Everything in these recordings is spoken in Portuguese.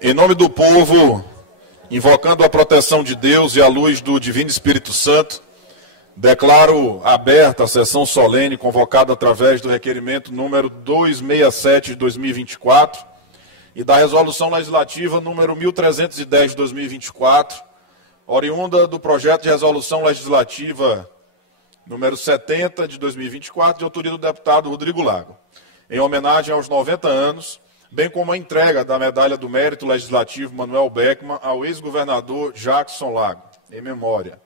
Em nome do povo, invocando a proteção de Deus e a luz do Divino Espírito Santo, declaro aberta a sessão solene convocada através do requerimento número 267 de 2024 e da resolução legislativa número 1310 de 2024, oriunda do projeto de resolução legislativa número 70 de 2024, de autoria do deputado Rodrigo Lago, em homenagem aos 90 anos, bem como a entrega da Medalha do Mérito Legislativo Manuel Beckmann ao ex-governador Jackson Lago, em memória.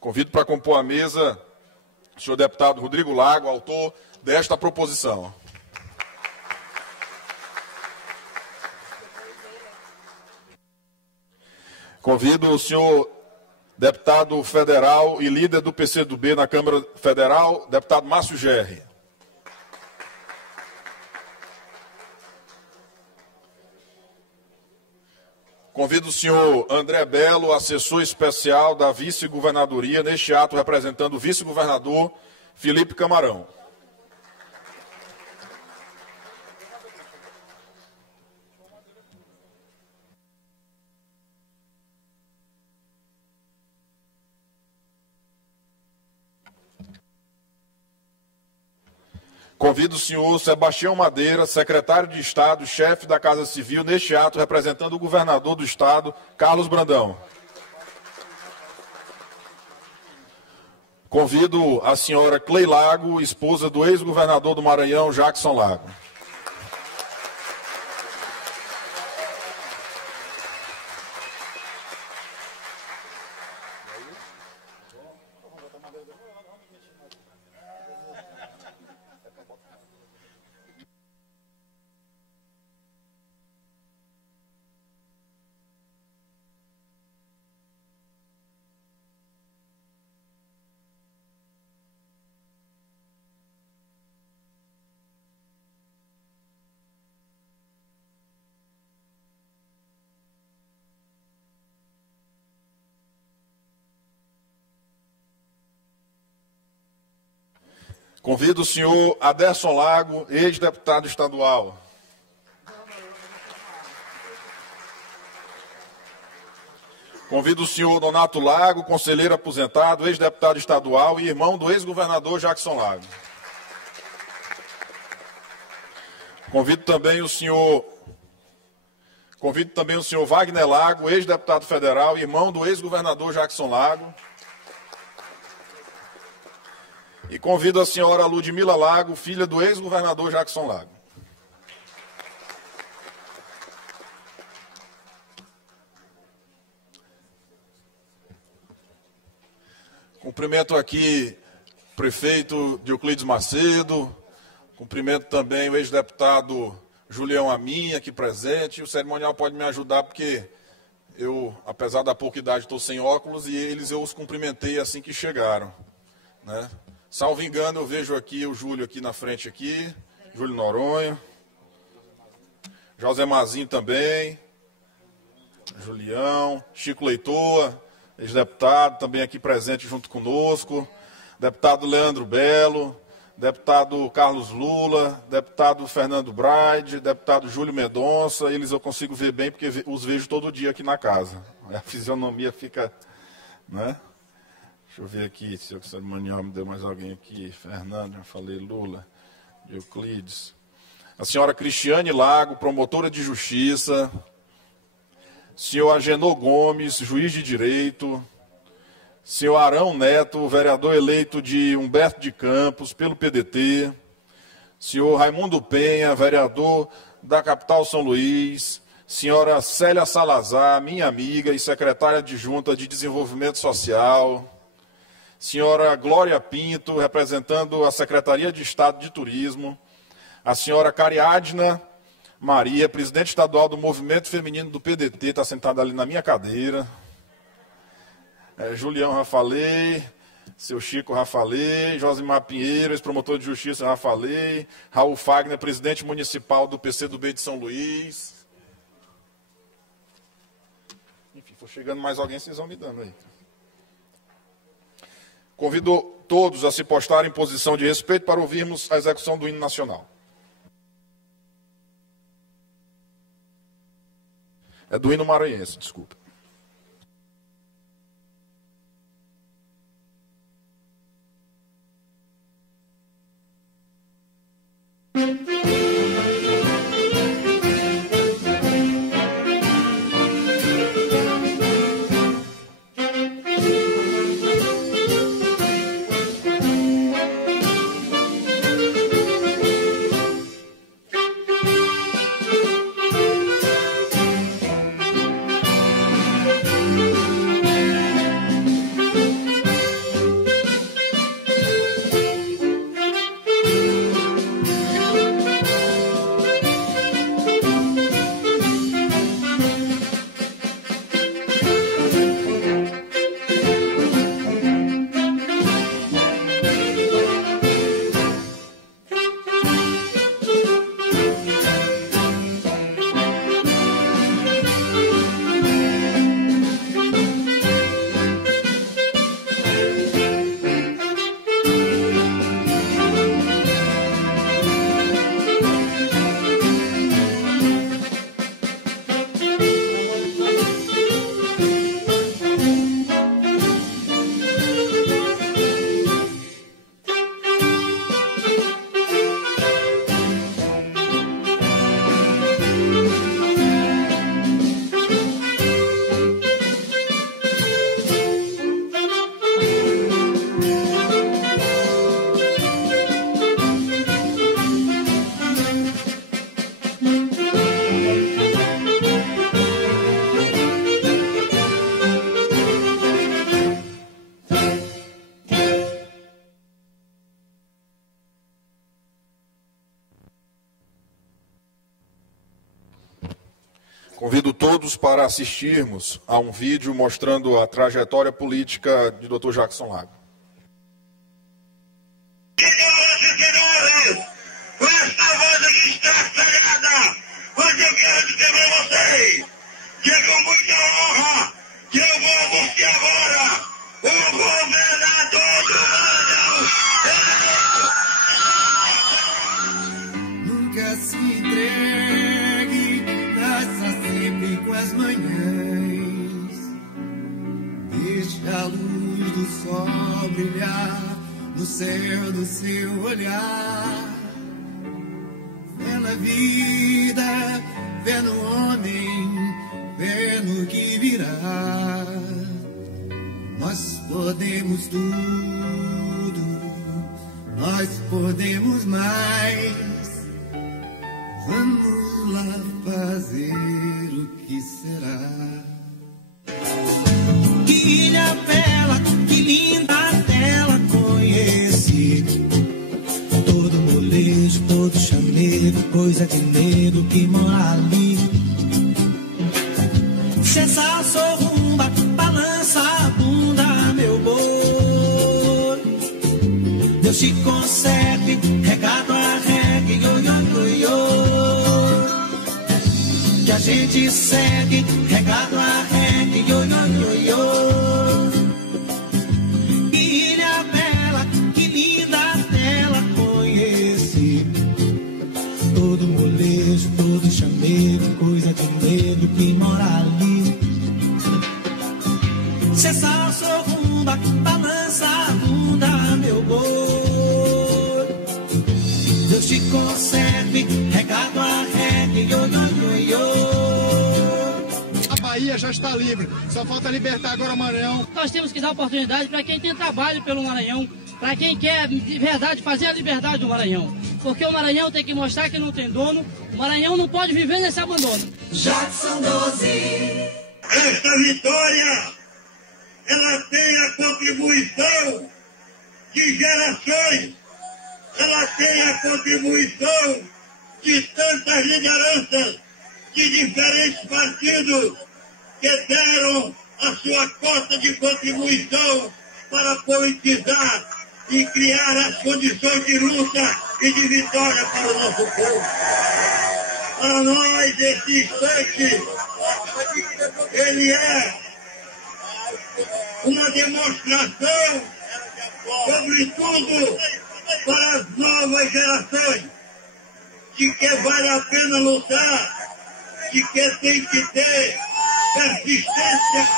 Convido para compor a mesa o senhor deputado Rodrigo Lago, autor desta proposição. Convido o senhor deputado federal e líder do PCdoB na Câmara Federal, deputado Márcio Gerri. Convido o senhor André Belo, assessor especial da vice-governadoria, neste ato representando o vice-governador Felipe Camarão. Convido o senhor Sebastião Madeira, secretário de Estado, chefe da Casa Civil, neste ato, representando o governador do Estado, Carlos Brandão. Convido a senhora Clei Lago, esposa do ex-governador do Maranhão, Jackson Lago. Convido o senhor Aderson Lago, ex-deputado estadual. Convido o senhor Donato Lago, conselheiro aposentado, ex-deputado estadual e irmão do ex-governador Jackson Lago. Convido também o senhor Wagner Lago, ex-deputado federal, irmão do ex-governador Jackson Lago. E convido a senhora Ludmila Lago, filha do ex-governador Jackson Lago. Cumprimento aqui o prefeito Dioclides Macedo, cumprimento também o ex-deputado Julião Amin, aqui presente. O cerimonial pode me ajudar porque eu, apesar da pouca idade, estou sem óculos e eu os cumprimentei assim que chegaram, né? Salvo engano, eu vejo aqui o Júlio aqui na frente aqui, Júlio Noronha, José Mazinho também, Julião, Chico Leitor, ex-deputado, também aqui presente junto conosco, deputado Leandro Belo, deputado Carlos Lula, deputado Fernando Braide, deputado Júlio Mendonça, eles eu consigo ver bem porque os vejo todo dia aqui na casa. A fisionomia fica, né? Deixa eu ver aqui se o cerimonial me deu mais alguém aqui. Fernando, já falei, Lula, Dioclides. A senhora Cristiane Lago, promotora de justiça. Senhor Agenor Gomes, juiz de direito. Senhor Arão Neto, vereador eleito de Humberto de Campos, pelo PDT. Senhor Raimundo Penha, vereador da capital São Luís. Senhora Célia Salazar, minha amiga e secretária adjunta de Desenvolvimento Social. Senhora Glória Pinto, representando a Secretaria de Estado de Turismo. A senhora Cariadna Maria, presidente estadual do Movimento Feminino do PDT, está sentada ali na minha cadeira. Julião, já falei. Seu Chico, já falei. Josimar Pinheiro, ex-promotor de justiça, já falei. Raul Fagner, presidente municipal do PCdoB de São Luís. Enfim, for chegando mais alguém, vocês vão me dando aí. Convido todos a se postarem em posição de respeito para ouvirmos a execução do hino nacional. É do hino maranhense, desculpa. Convido todos para assistirmos a um vídeo mostrando a trajetória política de Dr. Jackson Lago. Senhoras, com esta voz aqui estraçalhada, hoje eu quero dizer para vocês que é com muita honra que eu vou anunciar agora o governador do Maranhão. Nunca se entregue, faça sempre com as manhãs. Deixe a luz do sol brilhar no céu do seu olhar. Fé na vida, fé no homem, fé no que virá. Nós podemos tudo, nós podemos mais. Vamos lá fazer o que será. Que ilha bela, que linda tela conheci. Todo molejo, todo chamego, coisa de negro que mora ali. Cessa, sorrumba, balança a bunda, meu boi. Deus te conserve, regado a reggae, yo, yo, yo, yo. Que a gente segue, regado a reggae, yo, yo, yo, yo. Que ilha bela, que linda tela conheci. Todo molejo, todo chamego, coisa de negro que mora ali. Cessa, sorrumba, balança a bunda, meu boi. Deus te conserve, regado a reggae, yo, yo, yo, yo. A Bahia já está livre, só falta libertar agora o Maranhão. Nós temos que dar oportunidade para quem tem trabalho pelo Maranhão, para quem quer de verdade fazer a liberdade do Maranhão. Porque o Maranhão tem que mostrar que não tem dono, o Maranhão não pode viver nesse abandono. Jackson 12. Esta vitória, ela tem a contribuição de gerações, ela tem a contribuição de tantas lideranças de diferentes partidos que deram a sua cota de contribuição para politizar e criar as condições de luta e de vitória para o nosso povo. Para nós, esse instante, ele é uma demonstração, sobretudo para as novas gerações, de que vale a pena lutar, de que tem que ter persistência,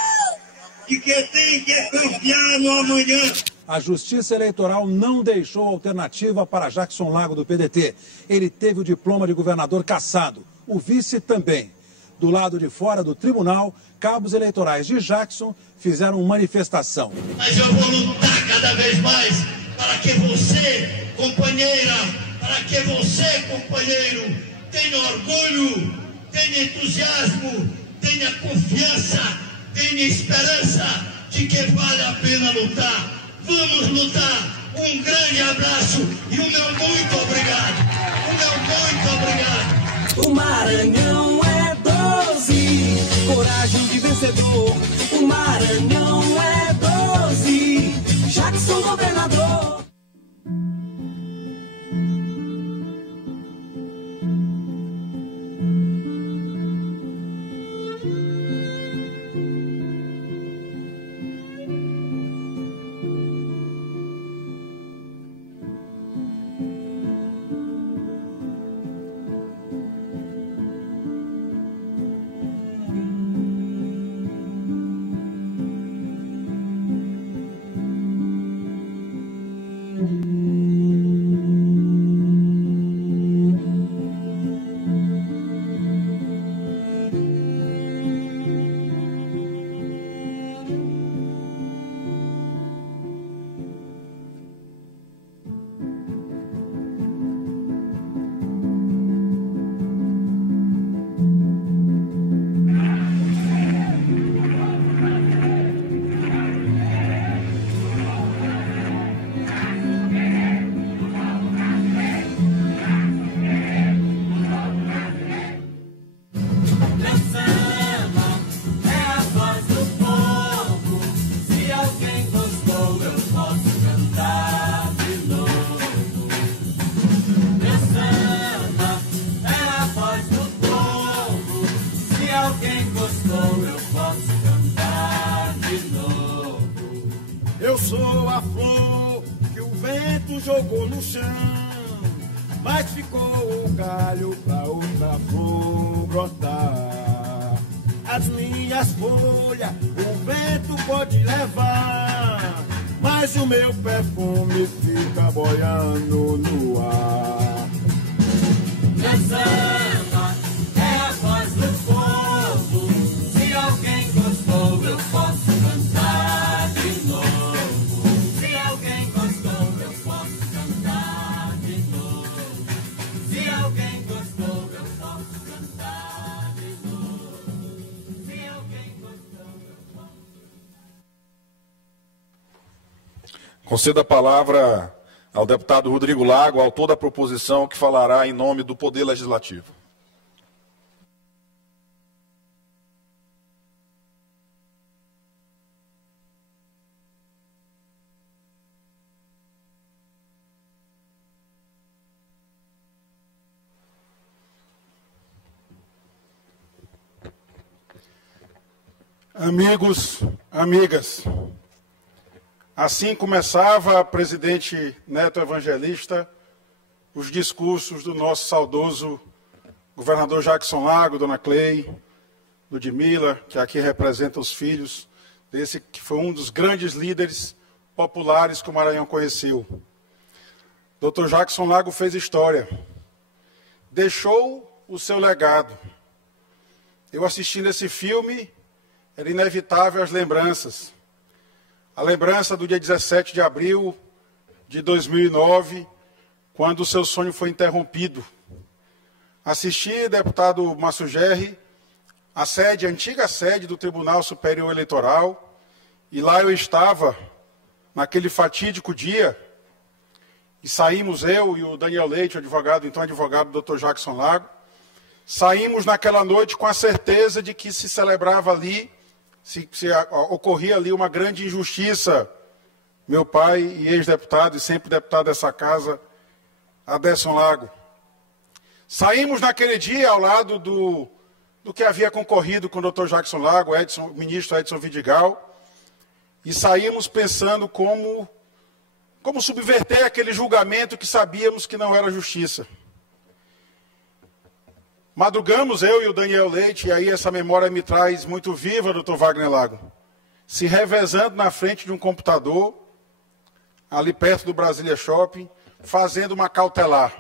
de que tem que confiar no amanhã. A Justiça Eleitoral não deixou alternativa para Jackson Lago do PDT. Ele teve o diploma de governador cassado, o vice também. Do lado de fora do tribunal, cabos eleitorais de Jackson fizeram manifestação. Mas eu vou lutar cada vez mais para que você, companheira, para que você, companheiro, tenha orgulho, tenha entusiasmo, tenha confiança, tenha esperança de que vale a pena lutar. Vamos lutar. Um grande abraço e o meu muito obrigado. O meu muito obrigado. O Maranhão é 12, coragem de vencedor. O Maranhão é 12, Jackson governador. Eu sou a flor que o vento jogou no chão, mas ficou o galho pra outra flor brotar. As minhas folhas o vento pode levar, mas o meu perfume fica boiando no ar. Meu samba é a voz do povo, se alguém gostou eu posso cantar de novo. Se alguém gostou eu posso cantar de novo. Se alguém gostou eu posso cantar de novo. Se alguém gostou eu posso. Conceda a palavra ao deputado Rodrigo Lago, autor da proposição, que falará em nome do Poder Legislativo. Amigos, amigas, assim começava, presidente Neto Evangelista, os discursos do nosso saudoso governador Jackson Lago, dona Clei, Ludmila, que aqui representa os filhos desse que foi um dos grandes líderes populares que o Maranhão conheceu. Dr. Jackson Lago fez história, deixou o seu legado. Eu assistindo esse filme, era inevitável as lembranças. A lembrança do dia 17 de abril de 2009, quando o seu sonho foi interrompido. Assisti, deputado Márcio Gerri, a antiga sede do Tribunal Superior Eleitoral, e lá eu estava, naquele fatídico dia, e saímos, eu e o Daniel Leite, o advogado, então advogado do Dr. Jackson Lago, saímos naquela noite com a certeza de que se celebrava ali, se ocorria ali uma grande injustiça. Meu pai e ex-deputado, e sempre deputado dessa casa, Aderson Lago. Saímos naquele dia ao lado do que havia concorrido com o Dr. Jackson Lago, o ministro Edson Vidigal, e saímos pensando como subverter aquele julgamento que sabíamos que não era justiça. Madrugamos, eu e o Daniel Leite, e aí essa memória me traz muito viva, doutor Wagner Lago, se revezando na frente de um computador, ali perto do Brasília Shopping, fazendo uma cautelar.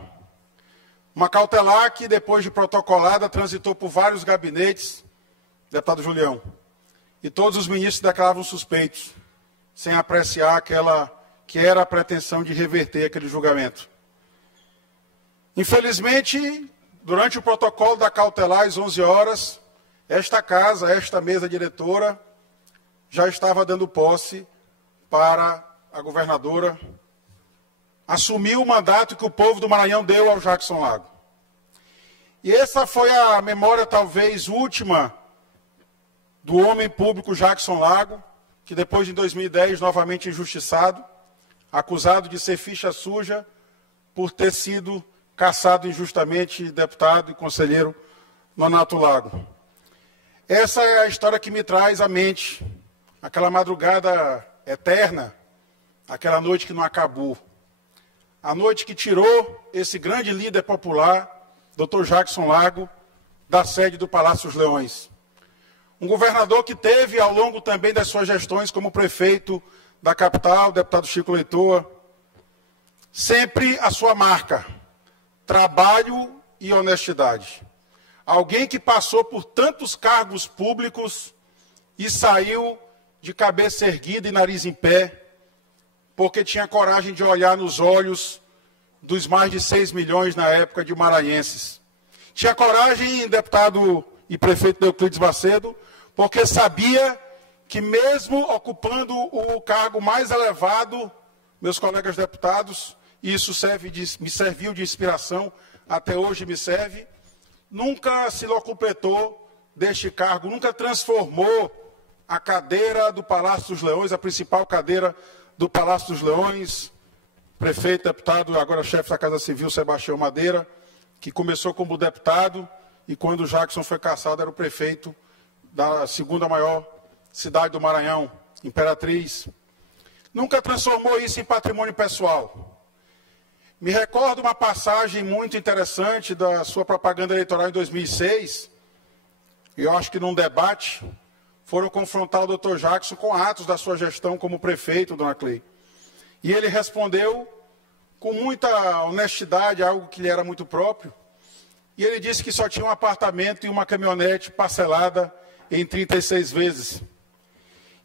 Uma cautelar que, depois de protocolada, transitou por vários gabinetes, deputado Julião, e todos os ministros declaravam suspeitos, sem apreciar aquela que era a pretensão de reverter aquele julgamento. Infelizmente, durante o protocolo da cautelar, às 11 horas, esta casa, esta mesa diretora, já estava dando posse para a governadora assumir o mandato que o povo do Maranhão deu ao Jackson Lago. E essa foi a memória, talvez, última do homem público Jackson Lago, que depois de 2010, novamente injustiçado, acusado de ser ficha suja por ter sido cassado injustamente deputado e conselheiro Nonato Lago. Essa é a história que me traz à mente aquela madrugada eterna, aquela noite que não acabou. A noite que tirou esse grande líder popular, Dr. Jackson Lago, da sede do Palácio dos Leões. Um governador que teve, ao longo também das suas gestões como prefeito da capital, deputado Chico Leitoa, sempre a sua marca, trabalho e honestidade. Alguém que passou por tantos cargos públicos e saiu de cabeça erguida e nariz em pé, porque tinha coragem de olhar nos olhos dos mais de 6 milhões na época de maranhenses. Tinha coragem, deputado e prefeito Euclides Macedo, porque sabia que mesmo ocupando o cargo mais elevado, meus colegas deputados, e isso me serviu de inspiração, até hoje me serve, nunca se locupletou deste cargo, nunca transformou a cadeira do Palácio dos Leões, a principal cadeira do Palácio dos Leões, prefeito, deputado, agora chefe da Casa Civil, Sebastião Madeira, que começou como deputado e quando o Jackson foi cassado era o prefeito da segunda maior cidade do Maranhão, Imperatriz. Nunca transformou isso em patrimônio pessoal. Me recordo uma passagem muito interessante da sua propaganda eleitoral em 2006, e eu acho que num debate foram confrontar o Dr. Jackson com atos da sua gestão como prefeito, dona Clei. E ele respondeu com muita honestidade, algo que lhe era muito próprio, e ele disse que só tinha um apartamento e uma caminhonete parcelada em 36 vezes.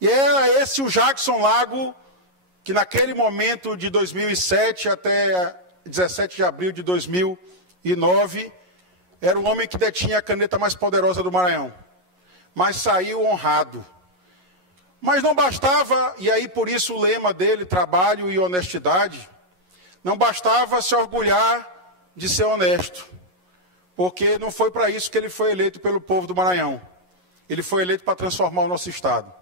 E era esse o Jackson Lago que naquele momento de 2007 até 17 de abril de 2009, era o homem que detinha a caneta mais poderosa do Maranhão. Mas saiu honrado. Mas não bastava, e aí por isso o lema dele, trabalho e honestidade, não bastava se orgulhar de ser honesto, porque não foi para isso que ele foi eleito pelo povo do Maranhão. Ele foi eleito para transformar o nosso Estado.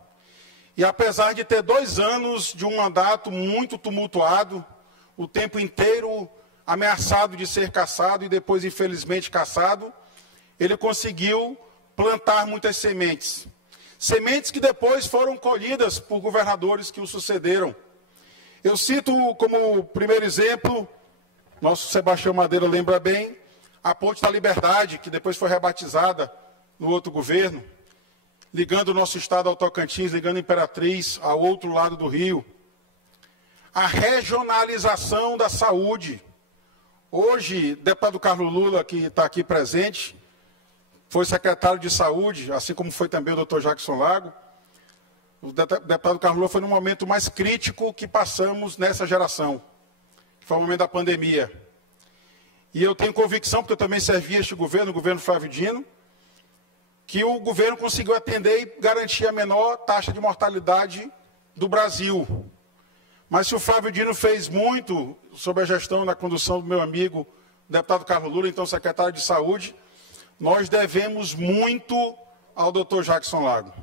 E apesar de ter 2 anos de um mandato muito tumultuado, o tempo inteiro ameaçado de ser cassado e depois, infelizmente, cassado, ele conseguiu plantar muitas sementes. Sementes que depois foram colhidas por governadores que o sucederam. Eu cito como primeiro exemplo, nosso Sebastião Madeira lembra bem, a Ponte da Liberdade, que depois foi rebatizada no outro governo, ligando o nosso estado ao Tocantins, ligando a Imperatriz ao outro lado do rio. A regionalização da saúde. Hoje, o deputado Carlos Lula, que está aqui presente, foi secretário de saúde, assim como foi também o doutor Jackson Lago. O deputado Carlos Lula foi no momento mais crítico que passamos nessa geração, que foi o momento da pandemia. E eu tenho convicção, porque eu também servi este governo, o governo Flávio Dino, que o governo conseguiu atender e garantir a menor taxa de mortalidade do Brasil. Mas se o Flávio Dino fez muito sob a gestão na condução do meu amigo, o deputado Carlos Lula, então secretário de Saúde, nós devemos muito ao doutor Jackson Lago.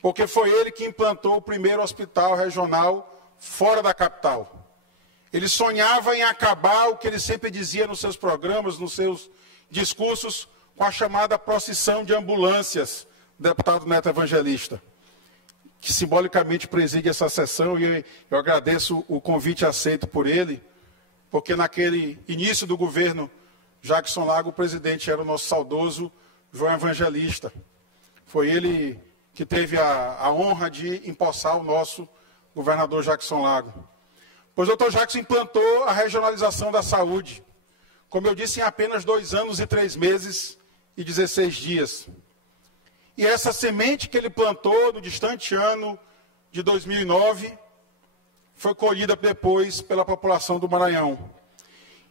Porque foi ele que implantou o primeiro hospital regional fora da capital. Ele sonhava em acabar o que ele sempre dizia nos seus programas, nos seus discursos, com a chamada procissão de ambulâncias, deputado Neto Evangelista, que simbolicamente preside essa sessão, e eu agradeço o convite aceito por ele, porque naquele início do governo Jackson Lago, o presidente era o nosso saudoso João Evangelista. Foi ele que teve a honra de empossar o nosso governador Jackson Lago. Pois o Dr. Jackson implantou a regionalização da saúde, como eu disse, em apenas 2 anos e 3 meses e 16 dias. E essa semente que ele plantou no distante ano de 2009 foi colhida depois pela população do Maranhão.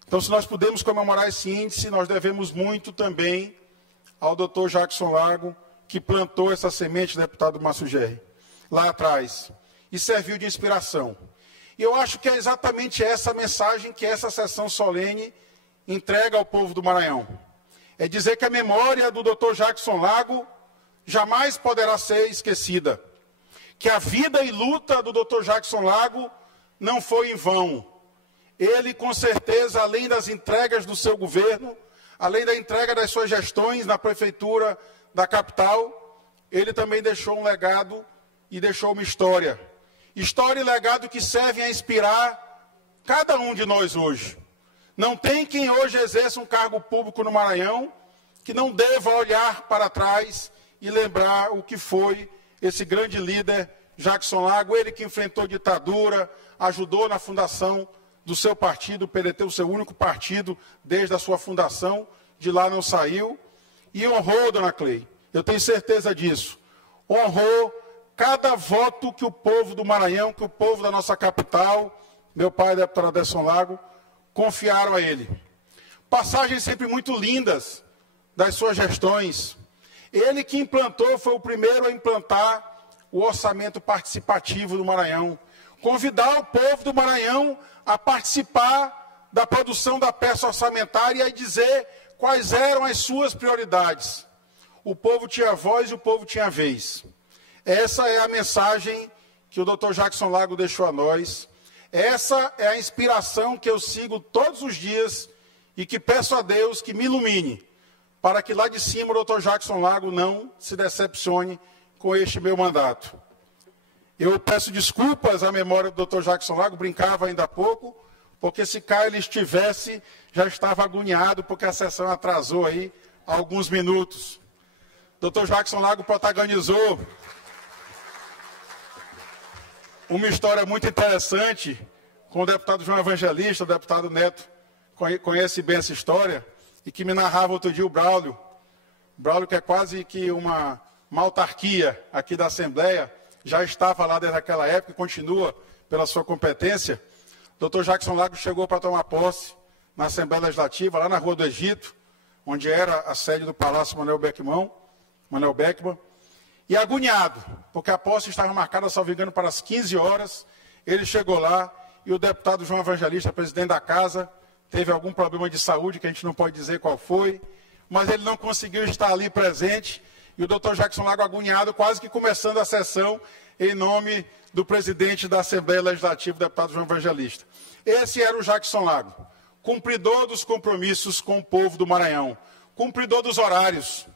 Então, se nós pudermos comemorar esse índice, nós devemos muito também ao Dr. Jackson Lago, que plantou essa semente, deputado Márcio Gerri, lá atrás, e serviu de inspiração. E eu acho que é exatamente essa mensagem que essa sessão solene entrega ao povo do Maranhão. É dizer que a memória do Dr. Jackson Lago jamais poderá ser esquecida. Que a vida e luta do Dr. Jackson Lago não foi em vão. Ele, com certeza, além das entregas do seu governo, além da entrega das suas gestões na prefeitura da capital, ele também deixou um legado e deixou uma história. História e legado que servem a inspirar cada um de nós hoje. Não tem quem hoje exerça um cargo público no Maranhão que não deva olhar para trás e lembrar o que foi esse grande líder Jackson Lago, ele que enfrentou ditadura, ajudou na fundação do seu partido, o PDT, o seu único partido desde a sua fundação, de lá não saiu, e honrou, dona Clei, eu tenho certeza disso, honrou cada voto que o povo do Maranhão, que o povo da nossa capital, meu pai, deputado Aderson Lago, confiaram a ele. Passagens sempre muito lindas das suas gestões. Ele que implantou, foi o primeiro a implantar o orçamento participativo do Maranhão. Convidar o povo do Maranhão a participar da produção da peça orçamentária e dizer quais eram as suas prioridades. O povo tinha voz e o povo tinha vez. Essa é a mensagem que o Dr. Jackson Lago deixou a nós. Essa é a inspiração que eu sigo todos os dias e que peço a Deus que me ilumine, para que lá de cima o Dr. Jackson Lago não se decepcione com este meu mandato. Eu peço desculpas à memória do Dr. Jackson Lago, brincava ainda há pouco, porque se cá ele estivesse, já estava agoniado, porque a sessão atrasou aí alguns minutos. Dr. Jackson Lago protagonizou uma história muito interessante com o deputado João Evangelista, o deputado Neto conhece bem essa história, e que me narrava outro dia o Braulio. Braulio, que é quase que uma autarquia aqui da Assembleia, já estava lá desde aquela época e continua pela sua competência. Dr. Jackson Lago chegou para tomar posse na Assembleia Legislativa, lá na Rua do Egito, onde era a sede do Palácio Manuel Beckman, e agoniado, porque a posse estava marcada, salvo engano, para as 15 horas. Ele chegou lá e o deputado João Evangelista, presidente da casa, teve algum problema de saúde, que a gente não pode dizer qual foi, mas ele não conseguiu estar ali presente, e o Dr. Jackson Lago agoniado, quase que começando a sessão em nome do presidente da Assembleia Legislativa, o deputado João Evangelista. Esse era o Jackson Lago, cumpridor dos compromissos com o povo do Maranhão, cumpridor dos horários,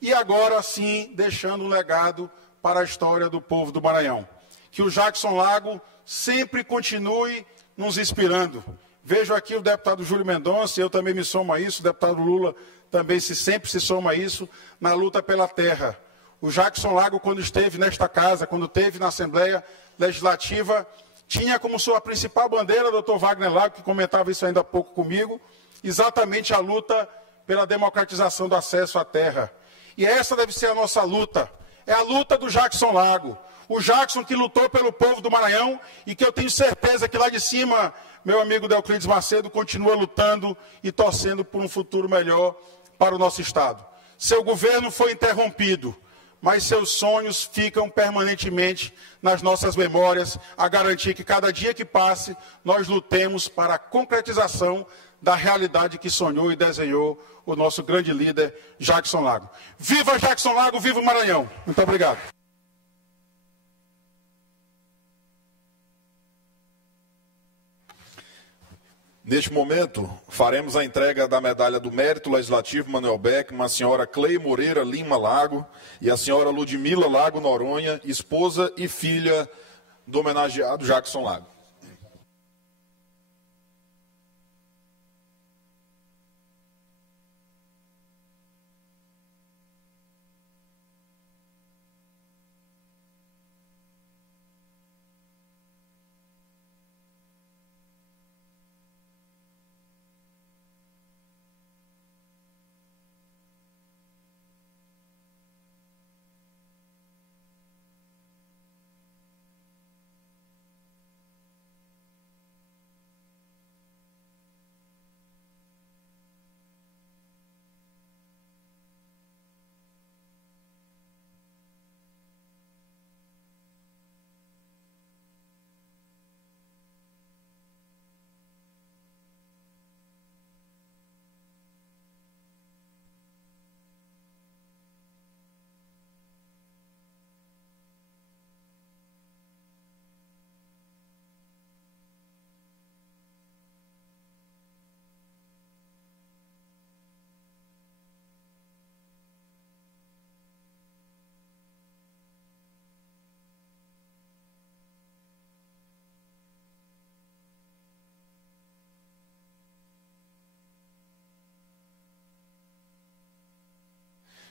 e agora sim deixando um legado para a história do povo do Maranhão. Que o Jackson Lago sempre continue nos inspirando. Vejo aqui o deputado Júlio Mendonça, eu também me somo a isso, o deputado Lula também sempre se soma a isso, na luta pela terra. O Jackson Lago, quando esteve nesta casa, quando esteve na Assembleia Legislativa, tinha como sua principal bandeira, doutor Wagner Lago, que comentava isso ainda há pouco comigo, exatamente a luta pela democratização do acesso à terra. E essa deve ser a nossa luta, é a luta do Jackson Lago. O Jackson que lutou pelo povo do Maranhão e que eu tenho certeza que lá de cima, meu amigo Deoclides Macedo, continua lutando e torcendo por um futuro melhor para o nosso Estado. Seu governo foi interrompido, mas seus sonhos ficam permanentemente nas nossas memórias, a garantir que cada dia que passe, nós lutemos para a concretização da realidade que sonhou e desenhou o nosso grande líder, Jackson Lago. Viva Jackson Lago, viva o Maranhão! Muito obrigado. Neste momento, faremos a entrega da medalha do Mérito Legislativo Manuel Beckman, a senhora Clei Moreira Lima Lago e a senhora Ludmila Lago Noronha, esposa e filha do homenageado Jackson Lago.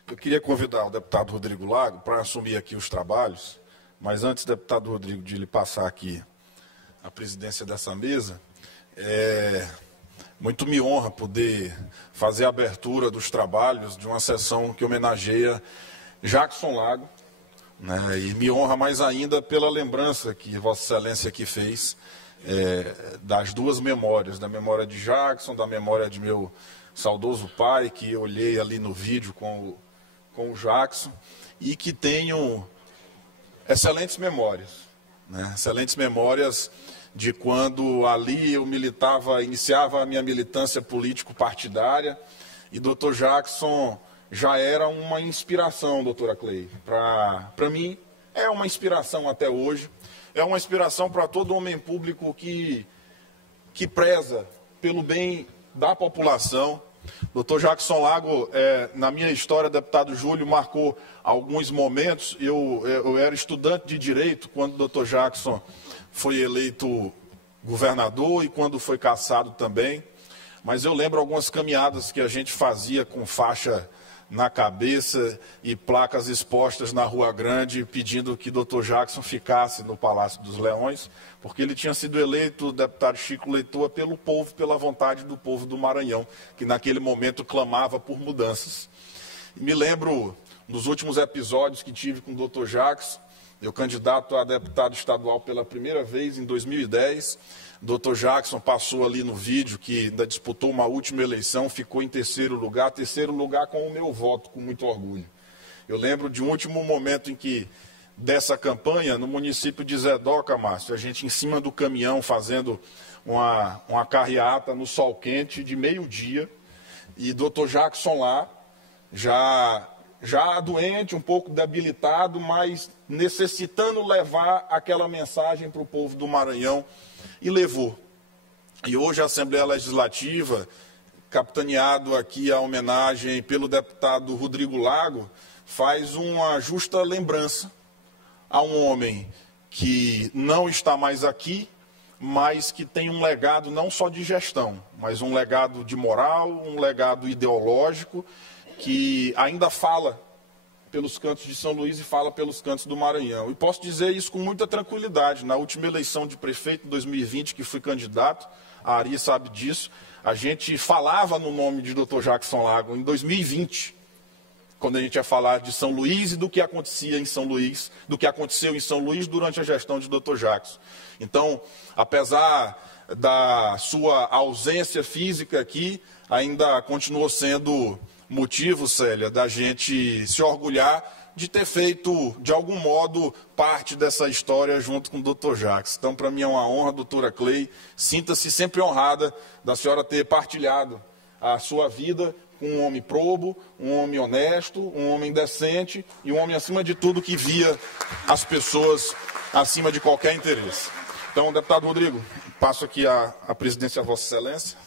Eu queria convidar o deputado Rodrigo Lago para assumir aqui os trabalhos, mas antes, deputado Rodrigo, de lhe passar aqui a presidência dessa mesa, muito me honra poder fazer a abertura dos trabalhos de uma sessão que homenageia Jackson Lago, né, e me honra mais ainda pela lembrança que Vossa Excelência aqui fez das duas memórias, da memória de Jackson, da memória de meu saudoso pai, que eu olhei ali no vídeo com o Jackson, e que tenho excelentes memórias, né? Excelentes memórias de quando ali eu iniciava a minha militância político-partidária, e Dr. Jackson já era uma inspiração, doutora Clay. Para mim, é uma inspiração até hoje, é uma inspiração para todo homem público que preza pelo bem da população. Dr. Jackson Lago, na minha história, deputado Júlio, marcou alguns momentos. Eu era estudante de Direito quando o Dr. Jackson foi eleito governador e quando foi cassado também. Mas eu lembro algumas caminhadas que a gente fazia com faixa na cabeça e placas expostas na Rua Grande, pedindo que Dr. Jackson ficasse no Palácio dos Leões, porque ele tinha sido eleito, o deputado Chico Leitoa, pelo povo, pela vontade do povo do Maranhão, que naquele momento clamava por mudanças. E me lembro, nos últimos episódios que tive com o Dr. Jackson, eu candidato a deputado estadual pela primeira vez em 2010, Dr. Jackson passou ali no vídeo que ainda disputou uma última eleição, ficou em terceiro lugar com o meu voto, com muito orgulho. Eu lembro de um último momento em que, dessa campanha, no município de Zedoca, Márcio, a gente em cima do caminhão fazendo uma carreata no sol quente de meio-dia, e Dr. Jackson lá, já doente, um pouco debilitado, mas necessitando levar aquela mensagem para o povo do Maranhão, e levou. E hoje a Assembleia Legislativa, capitaneado aqui a homenagem pelo deputado Rodrigo Lago, faz uma justa lembrança a um homem que não está mais aqui, mas que tem um legado não só de gestão, mas um legado de moral, um legado ideológico, que ainda fala pelos cantos de São Luís e fala pelos cantos do Maranhão. E posso dizer isso com muita tranquilidade. Na última eleição de prefeito em 2020, que fui candidato, a Ari sabe disso, a gente falava no nome de Dr. Jackson Lago em 2020, quando a gente ia falar de São Luís e do que acontecia em São Luís, do que aconteceu em São Luís durante a gestão de Dr. Jackson. Então, apesar da sua ausência física aqui, ainda continuou sendo motivo, Célia, da gente se orgulhar de ter feito, de algum modo, parte dessa história junto com o Dr. Jackson. Então, para mim é uma honra, doutora Clay, sinta-se sempre honrada da senhora ter partilhado a sua vida com um homem probo, um homem honesto, um homem decente e um homem, acima de tudo, que via as pessoas acima de qualquer interesse. Então, deputado Rodrigo, passo aqui a presidência a Vossa Excelência.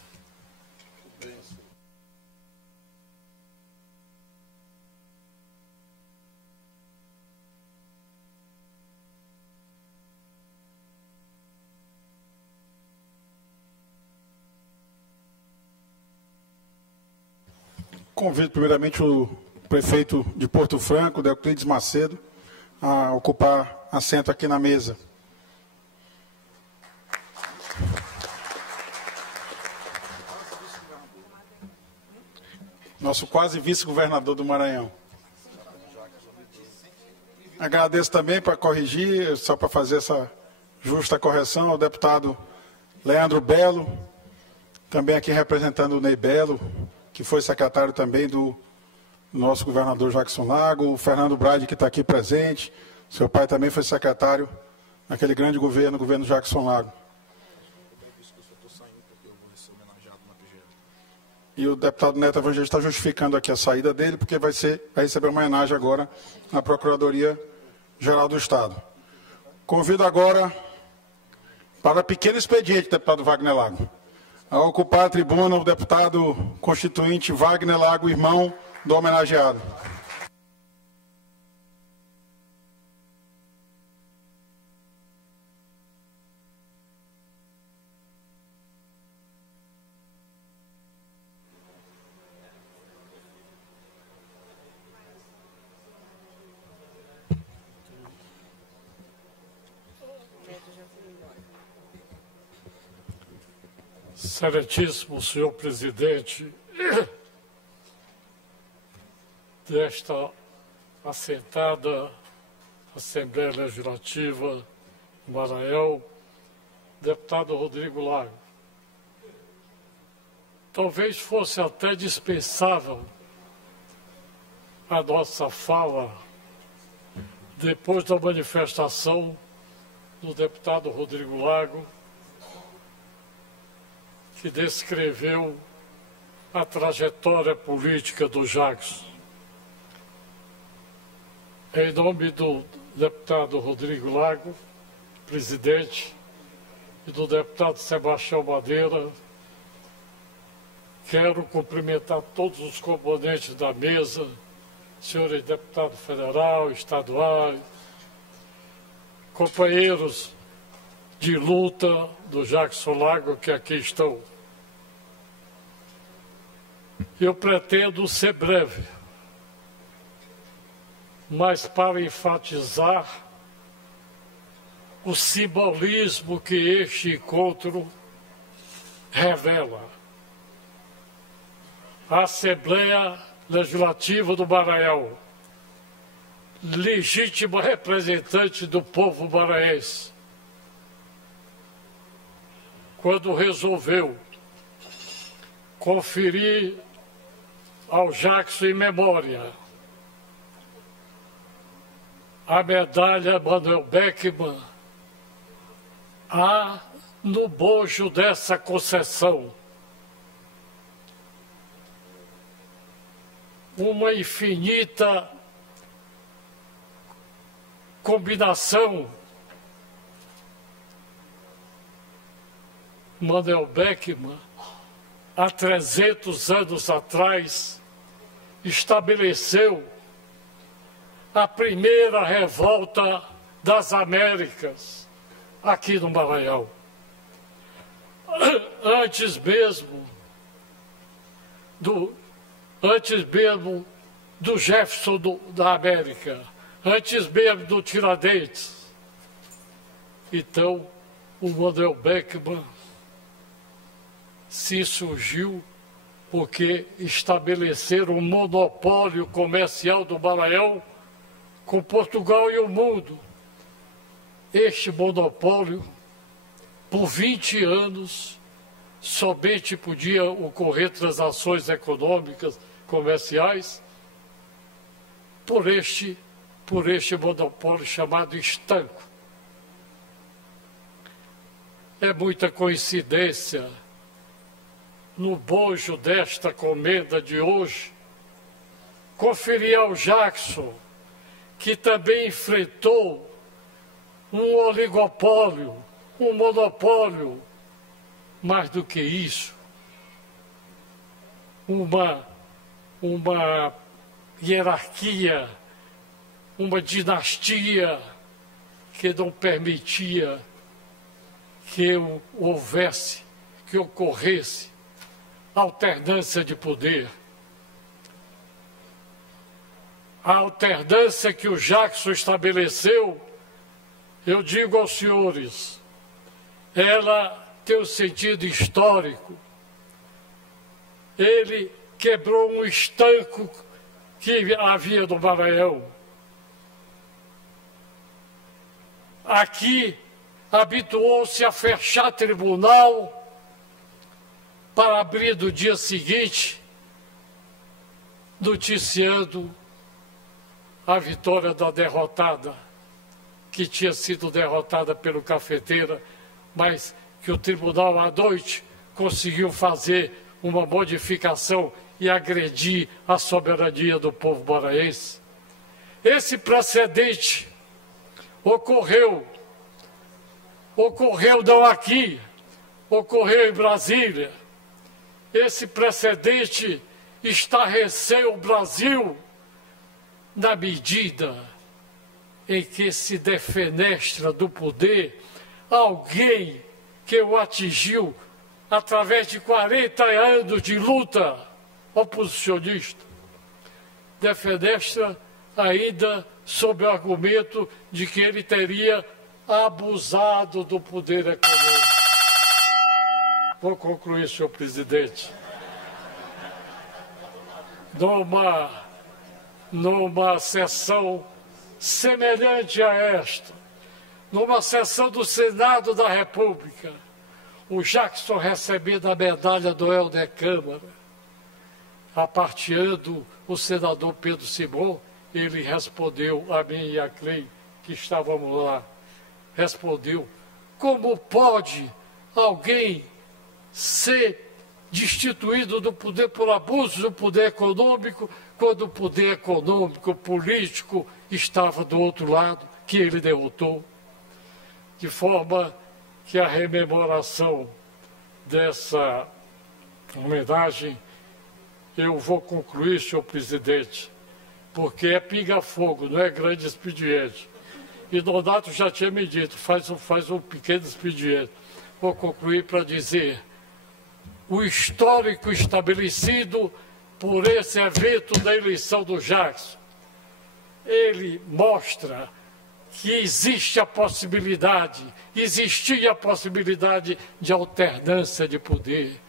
Convido primeiramente o prefeito de Porto Franco, Euclides Macedo, a ocupar assento aqui na mesa. Nosso quase vice-governador do Maranhão. Agradeço também, para corrigir, só para fazer essa justa correção, ao deputado Leandro Belo, também aqui representando o Ney Belo, que foi secretário também do nosso governador Jackson Lago, o Fernando Brade, que está aqui presente, seu pai também foi secretário naquele grande governo, o governo Jackson Lago. E o deputado Neto Evangelista está justificando aqui a saída dele, porque vai receber uma homenagem agora na Procuradoria-Geral do Estado. Convido agora para pequeno expediente, deputado Wagner Lago, a ocupar a tribuna o deputado constituinte Wagner Lago, irmão do homenageado. Excelentíssimo senhor presidente desta assentada Assembleia Legislativa do Maranhão, deputado Rodrigo Lago. Talvez fosse até dispensável a nossa fala depois da manifestação do deputado Rodrigo Lago, que descreveu a trajetória política do Jackson. Em nome do deputado Rodrigo Lago, presidente, e do deputado Sebastião Madeira, quero cumprimentar todos os componentes da mesa, senhores deputados federal, estadual, companheiros de luta do Jackson Lago que aqui estão. Eu pretendo ser breve, mas para enfatizar o simbolismo que este encontro revela. A Assembleia Legislativa do Maranhão, legítima representante do povo maranhense, quando resolveu conferir ao Jackson em memória a medalha Manuel Beckmann, há no bojo dessa concessão uma infinita combinação. Manuel Beckmann, há 300 anos atrás, estabeleceu a primeira revolta das Américas aqui no Maranhão. Antes mesmo do Jefferson da América, antes mesmo do Tiradentes. Então, o Manuel Beckmann se surgiu porque estabeleceram um monopólio comercial do Maranhão com Portugal e o mundo. Este monopólio, por 20 anos, somente podia ocorrer transações econômicas, comerciais, por este monopólio chamado estanco. É muita coincidência, no bojo desta comenda de hoje, conferir ao Jackson, que também enfrentou um oligopólio, um monopólio, mais do que isso, uma hierarquia, uma dinastia que não permitia que houvesse, que ocorresse alternância de poder. A alternância que o Jackson estabeleceu, eu digo aos senhores, ela tem um sentido histórico. Ele quebrou um estanco que havia no Maranhão. Aqui habituou-se a fechar tribunal para abrir no dia seguinte, noticiando a vitória da derrotada, que tinha sido derrotada pelo Cafeteira, mas que o tribunal à noite conseguiu fazer uma modificação e agredir a soberania do povo maranhense. Esse precedente ocorreu não aqui, ocorreu em Brasília. Esse precedente estarreceu o Brasil na medida em que se defenestra do poder alguém que o atingiu através de 40 anos de luta oposicionista. Defenestra ainda sob o argumento de que ele teria abusado do poder econômico. Vou concluir, senhor presidente. Numa sessão semelhante a esta, numa sessão do Senado da República, o Jackson recebendo a medalha do Helder Câmara, aparteando o senador Pedro Simão, ele respondeu a mim e a Clay, que estávamos lá, respondeu: como pode alguém ser destituído do poder por abuso do poder econômico, quando o poder econômico, político, estava do outro lado, que ele derrotou? De forma que a rememoração dessa homenagem, eu vou concluir, senhor presidente, porque é pinga-fogo, não é grande expediente. E Donato já tinha me dito, faz um pequeno expediente. Vou concluir para dizer: o histórico estabelecido por esse evento da eleição do Jackson, ele mostra que existia a possibilidade de alternância de poder.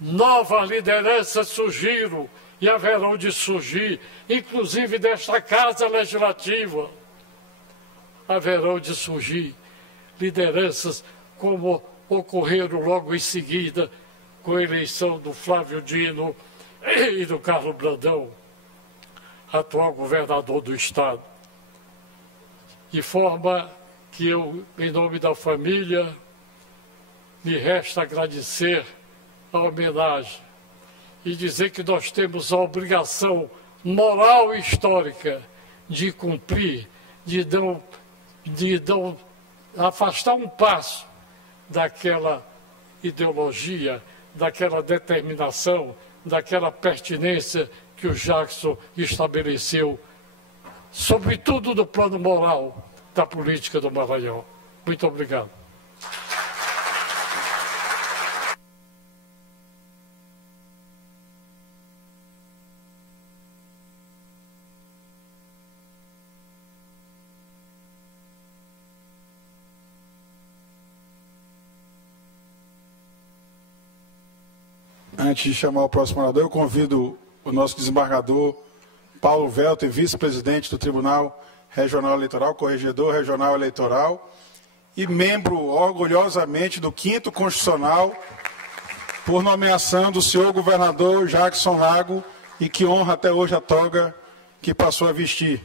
Novas lideranças surgiram e haverão de surgir, inclusive desta Casa Legislativa. Haverão de surgir lideranças como ocorreram logo em seguida com a eleição do Flávio Dino e do Carlos Brandão, atual governador do Estado. De forma que eu, em nome da família, me resta agradecer a homenagem e dizer que nós temos a obrigação moral e histórica de cumprir, de afastar um passo daquela ideologia, daquela determinação, daquela pertinência que o Jackson estabeleceu, sobretudo no plano moral da política do Maranhão. Muito obrigado. Antes de chamar o próximo orador, eu convido o nosso desembargador Paulo Welter, vice-presidente do Tribunal Regional Eleitoral, corregedor regional eleitoral e membro orgulhosamente do 5º Constitucional, por nomeação do senhor governador Jackson Lago, e que honra até hoje a toga que passou a vestir.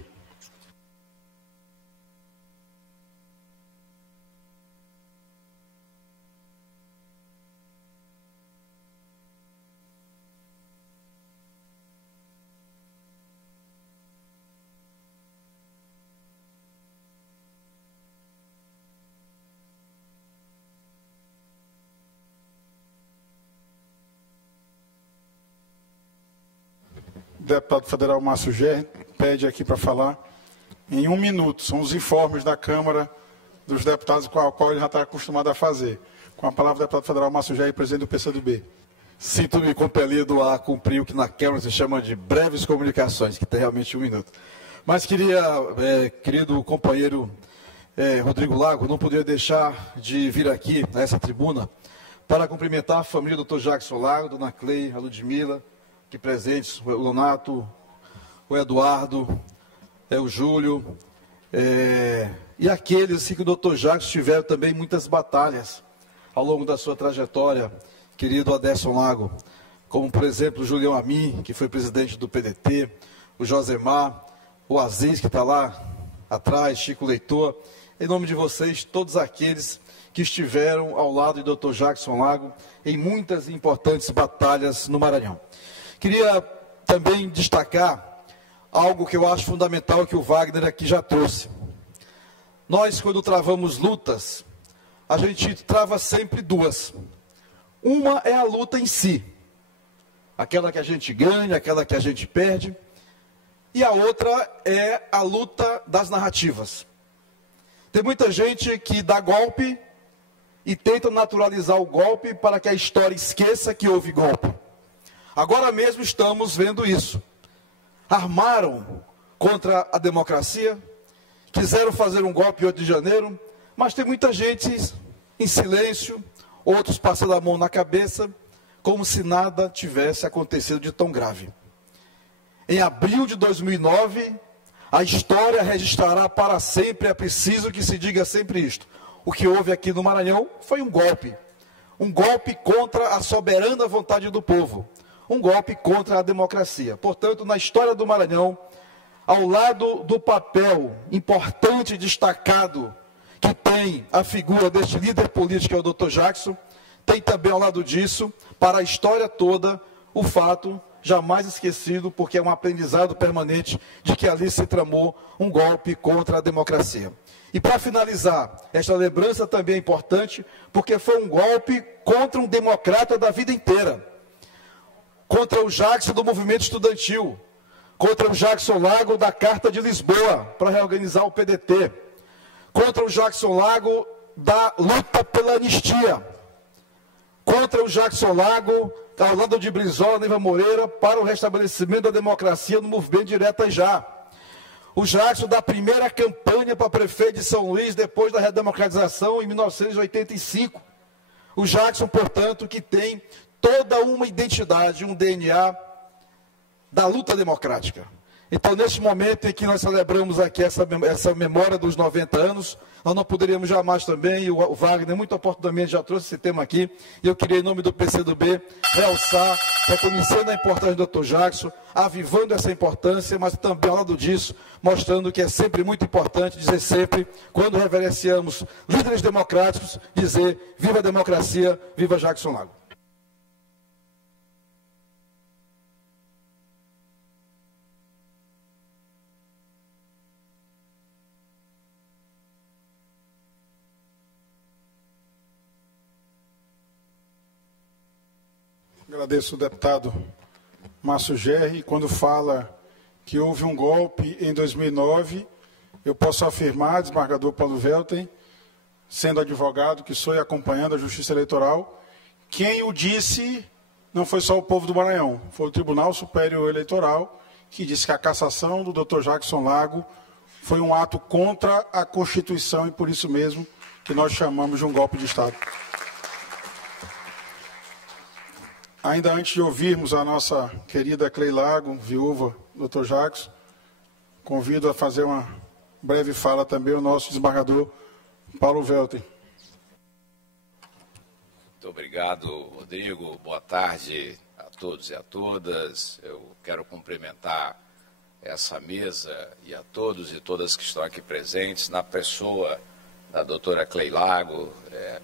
O deputado federal Márcio Gerri pede aqui para falar em 1 minuto. São os informes da Câmara dos deputados com a qual ele já está acostumado a fazer. Com a palavra, o deputado federal Márcio Gerri, presidente do PCdoB. Sinto-me compelido a cumprir o que na Câmara se chama de breves comunicações, que tem realmente 1 minuto. Mas queria, querido companheiro Rodrigo Lago, não poderia deixar de vir aqui, a essa tribuna, para cumprimentar a família do Dr. Jackson Lago, Dona Clay, a Ludmila, aqui presentes, o Donato, o Eduardo, o Júlio, e aqueles assim, que o Dr. Jackson tiveram também muitas batalhas ao longo da sua trajetória, querido Aderson Lago, como, por exemplo, o Julião Amin, que foi presidente do PDT, o Josemar, o Aziz, que está lá atrás, Chico Leitor, em nome de vocês, todos aqueles que estiveram ao lado do Dr. Jackson Lago em muitas importantes batalhas no Maranhão. Queria também destacar algo que eu acho fundamental, que o Wagner aqui já trouxe. Nós, quando travamos lutas, a gente trava sempre duas. Uma é a luta em si, aquela que a gente ganha, aquela que a gente perde, e a outra é a luta das narrativas. Tem muita gente que dá golpe e tenta naturalizar o golpe para que a história esqueça que houve golpe. Agora mesmo estamos vendo isso. Armaram contra a democracia, quiseram fazer um golpe em 8 de janeiro, mas tem muita gente em silêncio, outros passando a mão na cabeça, como se nada tivesse acontecido de tão grave. Em abril de 2009, a história registrará para sempre, é preciso que se diga sempre isto. O que houve aqui no Maranhão foi um golpe contra a soberana vontade do povo, um golpe contra a democracia. Portanto, na história do Maranhão, ao lado do papel importante e destacado que tem a figura deste líder político, que é o Dr. Jackson, tem também ao lado disso, para a história toda, o fato jamais esquecido, porque é um aprendizado permanente de que ali se tramou um golpe contra a democracia. E para finalizar, esta lembrança também é importante, porque foi um golpe contra um democrata da vida inteira, contra o Jackson do movimento estudantil, contra o Jackson Lago da Carta de Lisboa, para reorganizar o PDT, contra o Jackson Lago da luta pela anistia, contra o Jackson Lago, ao lado de Brizola, Neiva Moreira, para o restabelecimento da democracia no movimento Direta Já. O Jackson da primeira campanha para prefeito de São Luís, depois da redemocratização, em 1985. O Jackson, portanto, que tem toda uma identidade, um DNA da luta democrática. Então, neste momento em que nós celebramos aqui essa memória dos 90 anos, nós não poderíamos jamais também, e o Wagner muito oportunamente já trouxe esse tema aqui, e eu queria, em nome do PCdoB, realçar, reconhecendo a importância do Dr. Jackson, avivando essa importância, mas também, ao lado disso, mostrando que é sempre muito importante dizer sempre, quando reverenciamos líderes democráticos, dizer viva a democracia, viva Jackson Lago. Agradeço o deputado Márcio Gerri. Quando fala que houve um golpe em 2009, eu posso afirmar, desembargador Paulo Velten, sendo advogado que sou e acompanhando a Justiça Eleitoral, quem o disse não foi só o povo do Maranhão, foi o Tribunal Superior Eleitoral, que disse que a cassação do Dr. Jackson Lago foi um ato contra a Constituição e por isso mesmo que nós chamamos de um golpe de Estado. Ainda antes de ouvirmos a nossa querida Clay Lago, viúva do Dr. Jackson, convido a fazer uma breve fala também o nosso desembargador Paulo Velten. Muito obrigado, Rodrigo. Boa tarde a todos e a todas. Eu quero cumprimentar essa mesa e a todos e todas que estão aqui presentes, na pessoa da doutora Clay Lago,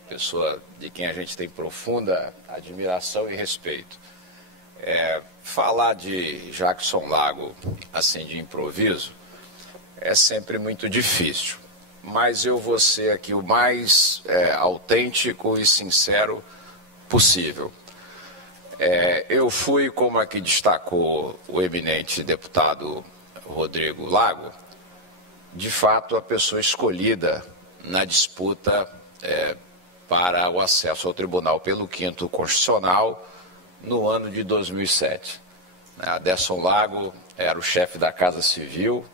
pessoa de quem a gente tem profunda admiração e respeito. Falar de Jackson Lago, assim, de improviso, é sempre muito difícil, mas eu vou ser aqui o mais autêntico e sincero possível. Eu fui, como aqui destacou o eminente deputado Rodrigo Lago, de fato a pessoa escolhida na disputa para o acesso ao tribunal pelo 5º Constitucional no ano de 2007. Aderson Lago era o chefe da Casa Civil,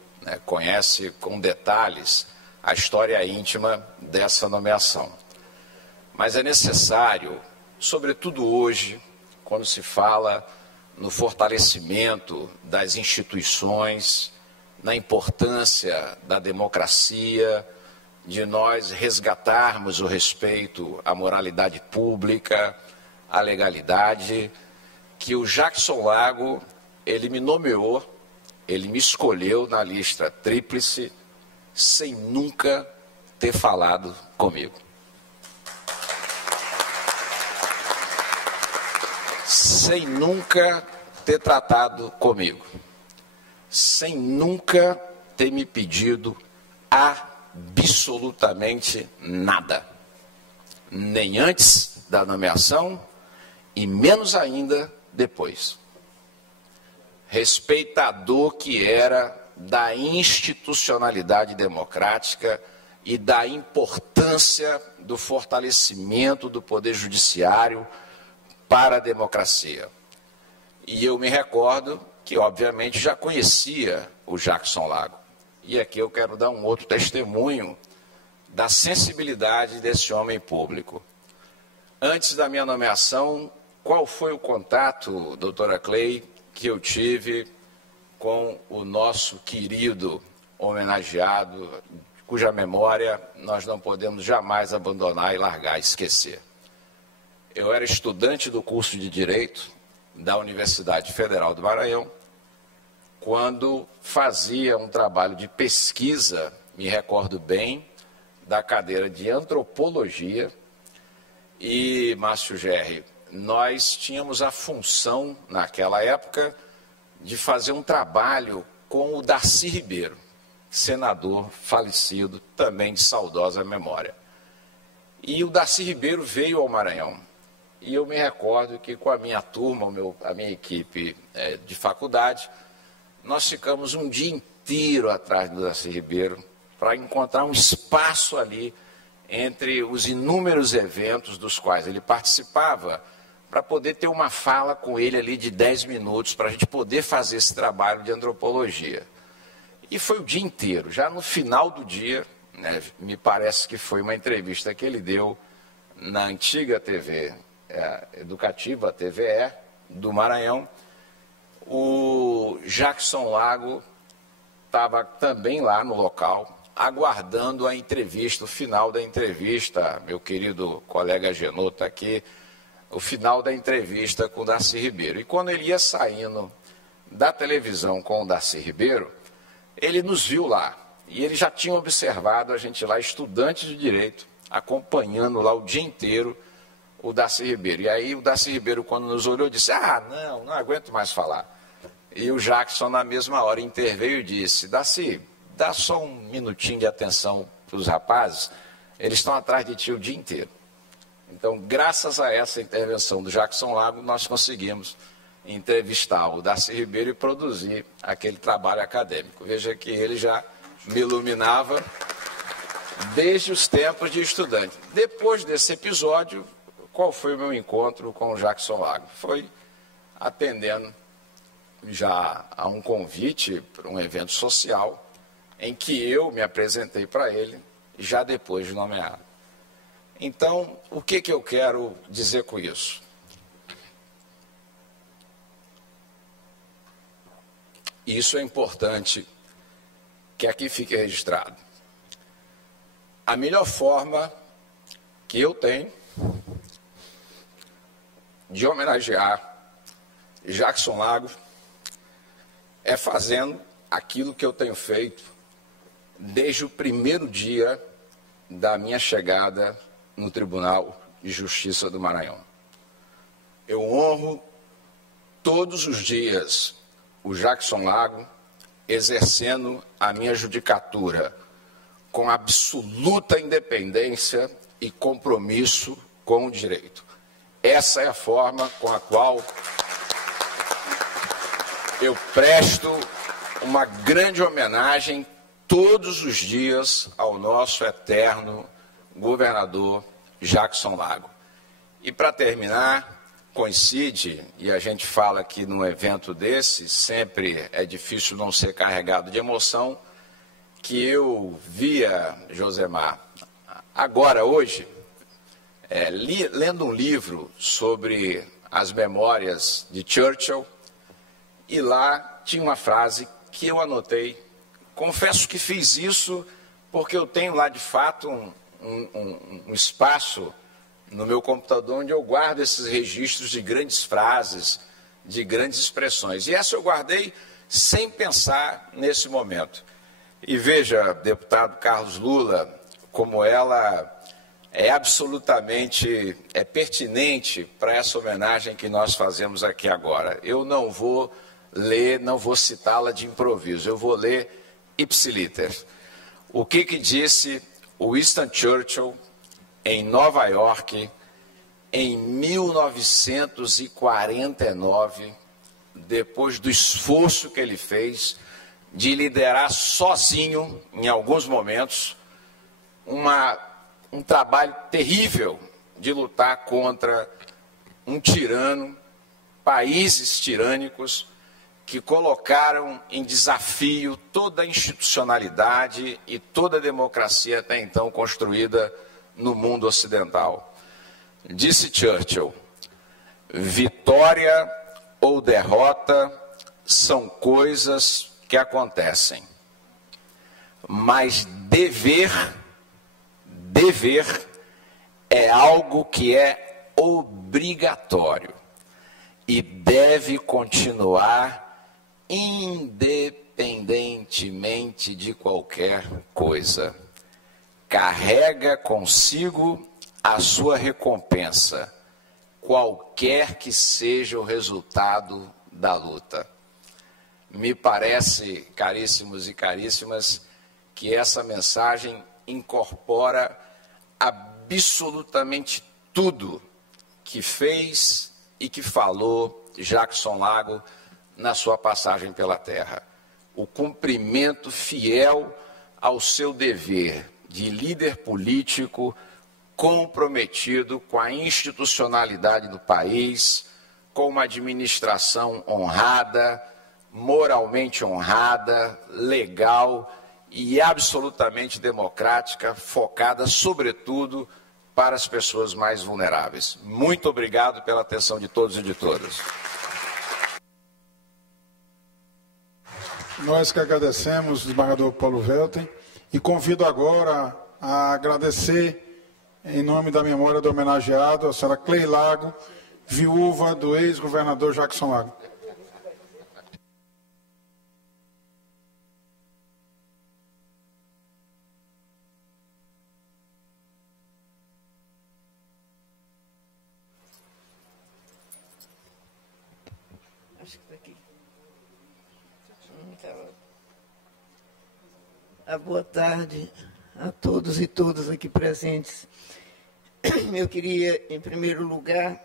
conhece com detalhes a história íntima dessa nomeação. Mas é necessário, sobretudo hoje, quando se fala no fortalecimento das instituições, na importância da democracia, de nós resgatarmos o respeito à moralidade pública, à legalidade, que o Jackson Lago, ele me nomeou, ele me escolheu na lista tríplice, sem nunca ter falado comigo. Sem nunca ter tratado comigo. Sem nunca ter me pedido absolutamente nada, nem antes da nomeação e menos ainda depois. Respeitador que era da institucionalidade democrática e da importância do fortalecimento do poder judiciário para a democracia. E eu me recordo que, obviamente, já conhecia o Jackson Lago. E aqui eu quero dar um outro testemunho da sensibilidade desse homem público. Antes da minha nomeação, qual foi o contato, doutora Clay, que eu tive com o nosso querido homenageado, cuja memória nós não podemos jamais abandonar e largar, esquecer. Eu era estudante do curso de Direito da Universidade Federal do Maranhão, quando fazia um trabalho de pesquisa, me recordo bem, da cadeira de Antropologia, e, Márcio Gerri, nós tínhamos a função, naquela época, de fazer um trabalho com o Darcy Ribeiro, senador falecido, também de saudosa memória. E o Darcy Ribeiro veio ao Maranhão. E eu me recordo que com a minha turma, a minha equipe de faculdade, nós ficamos um dia inteiro atrás do Darcy Ribeiro para encontrar um espaço ali entre os inúmeros eventos dos quais ele participava, para poder ter uma fala com ele ali de 10 minutos, para a gente poder fazer esse trabalho de antropologia. E foi o dia inteiro. Já no final do dia, né, me parece que foi uma entrevista que ele deu na antiga TV educativa, a TVE, do Maranhão. O Jackson Lago estava também lá no local, aguardando a entrevista, o final da entrevista, meu querido colega Genô está aqui, o final da entrevista com o Darcy Ribeiro. E quando ele ia saindo da televisão com o Darcy Ribeiro, ele nos viu lá. E ele já tinha observado a gente lá, estudante de Direito, acompanhando lá o dia inteiro o Darcy Ribeiro. E aí o Darcy Ribeiro, quando nos olhou, disse, não aguento mais falar. E o Jackson, na mesma hora, interveio e disse, Darcy, dá só um minutinho de atenção para os rapazes, eles estão atrás de ti o dia inteiro. Então, graças a essa intervenção do Jackson Lago, nós conseguimos entrevistar o Darcy Ribeiro e produzir aquele trabalho acadêmico. Veja que ele já me iluminava desde os tempos de estudante. Depois desse episódio, qual foi o meu encontro com o Jackson Lago? Foi atendendo já a um convite para um evento social, em que eu me apresentei para ele, já depois de nomeado. Então, o que eu quero dizer com isso? Isso é importante que aqui fique registrado. A melhor forma que eu tenho de homenagear Jackson Lago é fazendo aquilo que eu tenho feito desde o primeiro dia da minha chegada no Tribunal de Justiça do Maranhão. Eu honro todos os dias o Jackson Lago exercendo a minha judicatura com absoluta independência e compromisso com o direito. Essa é a forma com a qual eu presto uma grande homenagem todos os dias ao nosso eterno governador Jackson Lago. E para terminar, coincide, e a gente fala que num evento desse, sempre é difícil não ser carregado de emoção, que eu via, Josemar, agora, hoje, lendo um livro sobre as memórias de Churchill, e lá tinha uma frase que eu anotei. Confesso que fiz isso porque eu tenho lá, de fato, um espaço no meu computador onde eu guardo esses registros de grandes frases, de grandes expressões. E essa eu guardei sem pensar nesse momento. E veja, deputado Carlos Lula, como ela é absolutamente pertinente para essa homenagem que nós fazemos aqui agora. Eu não vou ler, não vou citá-la de improviso, eu vou ler ipsiliter. O que disse Winston Churchill em Nova York em 1949, depois do esforço que ele fez de liderar sozinho, em alguns momentos, um trabalho terrível de lutar contra um tirano, países tirânicos que colocaram em desafio toda a institucionalidade e toda a democracia até então construída no mundo ocidental. Disse Churchill: vitória ou derrota são coisas que acontecem, mas dever é algo que é obrigatório e deve continuar independentemente de qualquer coisa. Carrega consigo a sua recompensa, qualquer que seja o resultado da luta. Me parece, caríssimos e caríssimas, que essa mensagem incorpora absolutamente tudo que fez e que falou Jackson Lago na sua passagem pela terra. O cumprimento fiel ao seu dever de líder político comprometido com a institucionalidade do país, com uma administração honrada, moralmente honrada, legal e absolutamente democrática, focada, sobretudo, para as pessoas mais vulneráveis. Muito obrigado pela atenção de todos e de todas. Nós que agradecemos, desembargador Paulo Welten, e convido agora a agradecer, em nome da memória do homenageado, a senhora Clei Lago, viúva do ex-governador Jackson Lago. Acho que está aqui. Boa tarde a todos e todas aqui presentes. Eu queria, em primeiro lugar,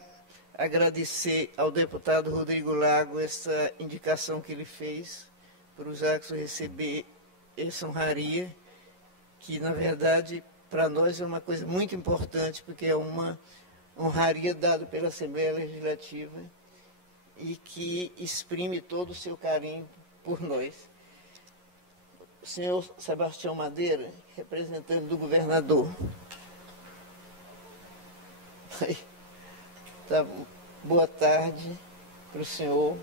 agradecer ao deputado Rodrigo Lago essa indicação que ele fez para o Jackson receber essa honraria, que, na verdade, para nós é uma coisa muito importante, porque é uma honraria dada pela Assembleia Legislativa e que exprime todo o seu carinho por nós. O senhor Sebastião Madeira, representante do governador. Tá, boa tarde para o senhor.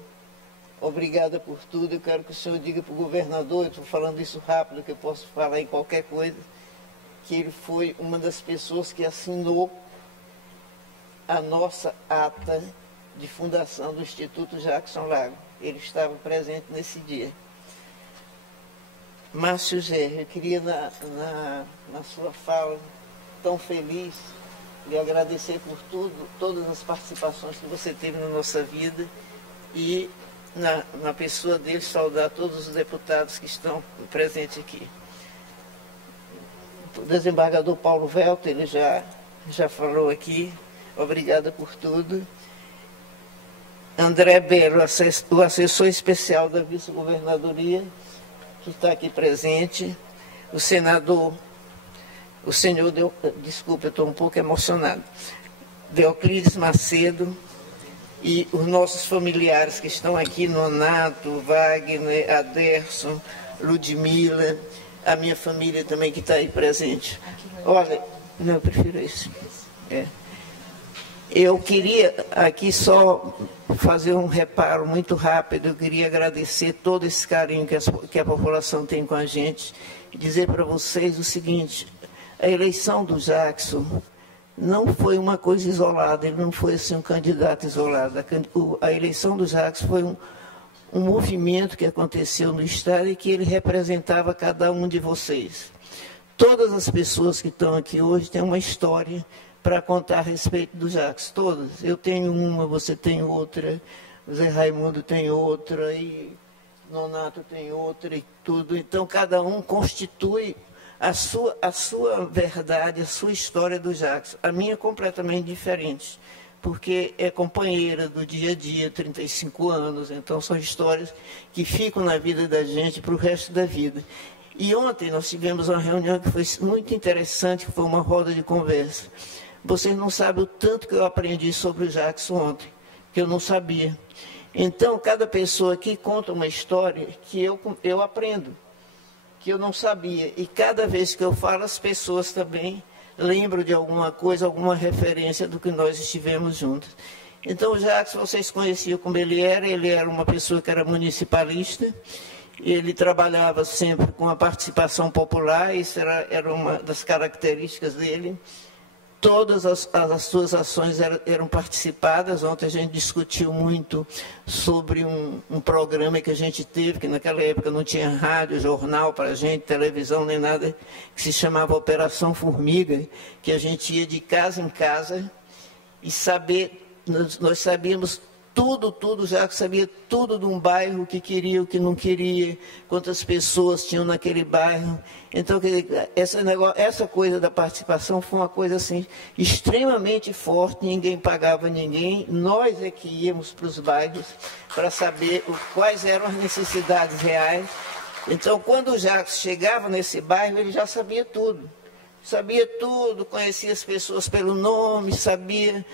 Obrigada por tudo. Eu quero que o senhor diga para o governador, eu estou falando isso rápido, que eu posso falar em qualquer coisa, que ele foi uma das pessoas que assinou a nossa ata de fundação do Instituto Jackson Lago. Ele estava presente nesse dia. Márcio Gerri, eu queria, na sua fala tão feliz, lhe agradecer por tudo, todas as participações que você teve na nossa vida e, na pessoa dele, saudar todos os deputados que estão presentes aqui. O desembargador Paulo Welten, ele já falou aqui, obrigada por tudo. André Belo, o assessor especial da vice-governadoria, que está aqui presente, o senador, desculpa, eu estou um pouco emocionado, Deoclides Macedo, e os nossos familiares que estão aqui, Nonato, Wagner, Aderson, Ludmila, a minha família também que está aí presente. Olha, não, eu prefiro esse. Eu queria aqui só fazer um reparo muito rápido. Eu queria agradecer todo esse carinho que a população tem com a gente e dizer para vocês o seguinte: a eleição do Jackson não foi uma coisa isolada, ele não foi assim um candidato isolado. A eleição do Jackson foi um movimento que aconteceu no Estado e que ele representava cada um de vocês. Todas as pessoas que estão aqui hoje têm uma história para contar a respeito do Jackson, todas. Eu tenho uma, você tem outra, o Zé Raimundo tem outra, e Nonato tem outra, e tudo. Então, cada um constitui a sua verdade, a sua história do Jackson. A minha é completamente diferente, porque é companheira do dia a dia, 35 anos, então são histórias que ficam na vida da gente para o resto da vida. E ontem nós tivemos uma reunião que foi muito interessante, que foi uma roda de conversa. Vocês não sabem o tanto que eu aprendi sobre o Jackson ontem, que eu não sabia. Então, cada pessoa aqui conta uma história que eu aprendo, que eu não sabia. E cada vez que eu falo, as pessoas também lembro de alguma coisa, alguma referência do que nós estivemos juntos. Então, o Jackson, vocês conheciam como ele era uma pessoa que era municipalista, ele trabalhava sempre com a participação popular, isso era uma das características dele. Todas as suas ações eram participadas. Ontem a gente discutiu muito sobre um programa que a gente teve, que naquela época não tinha rádio, jornal para a gente, televisão, nem nada, que se chamava Operação Formiga, que a gente ia de casa em casa e nós sabíamos tudo, já que sabia tudo de um bairro, o que queria, o que não queria, quantas pessoas tinham naquele bairro. Então, essa coisa da participação foi uma coisa assim, extremamente forte, ninguém pagava ninguém, nós é que íamos para os bairros para saber quais eram as necessidades reais. Então, quando o Jacques chegava nesse bairro, ele já sabia tudo. Sabia tudo, conhecia as pessoas pelo nome, sabia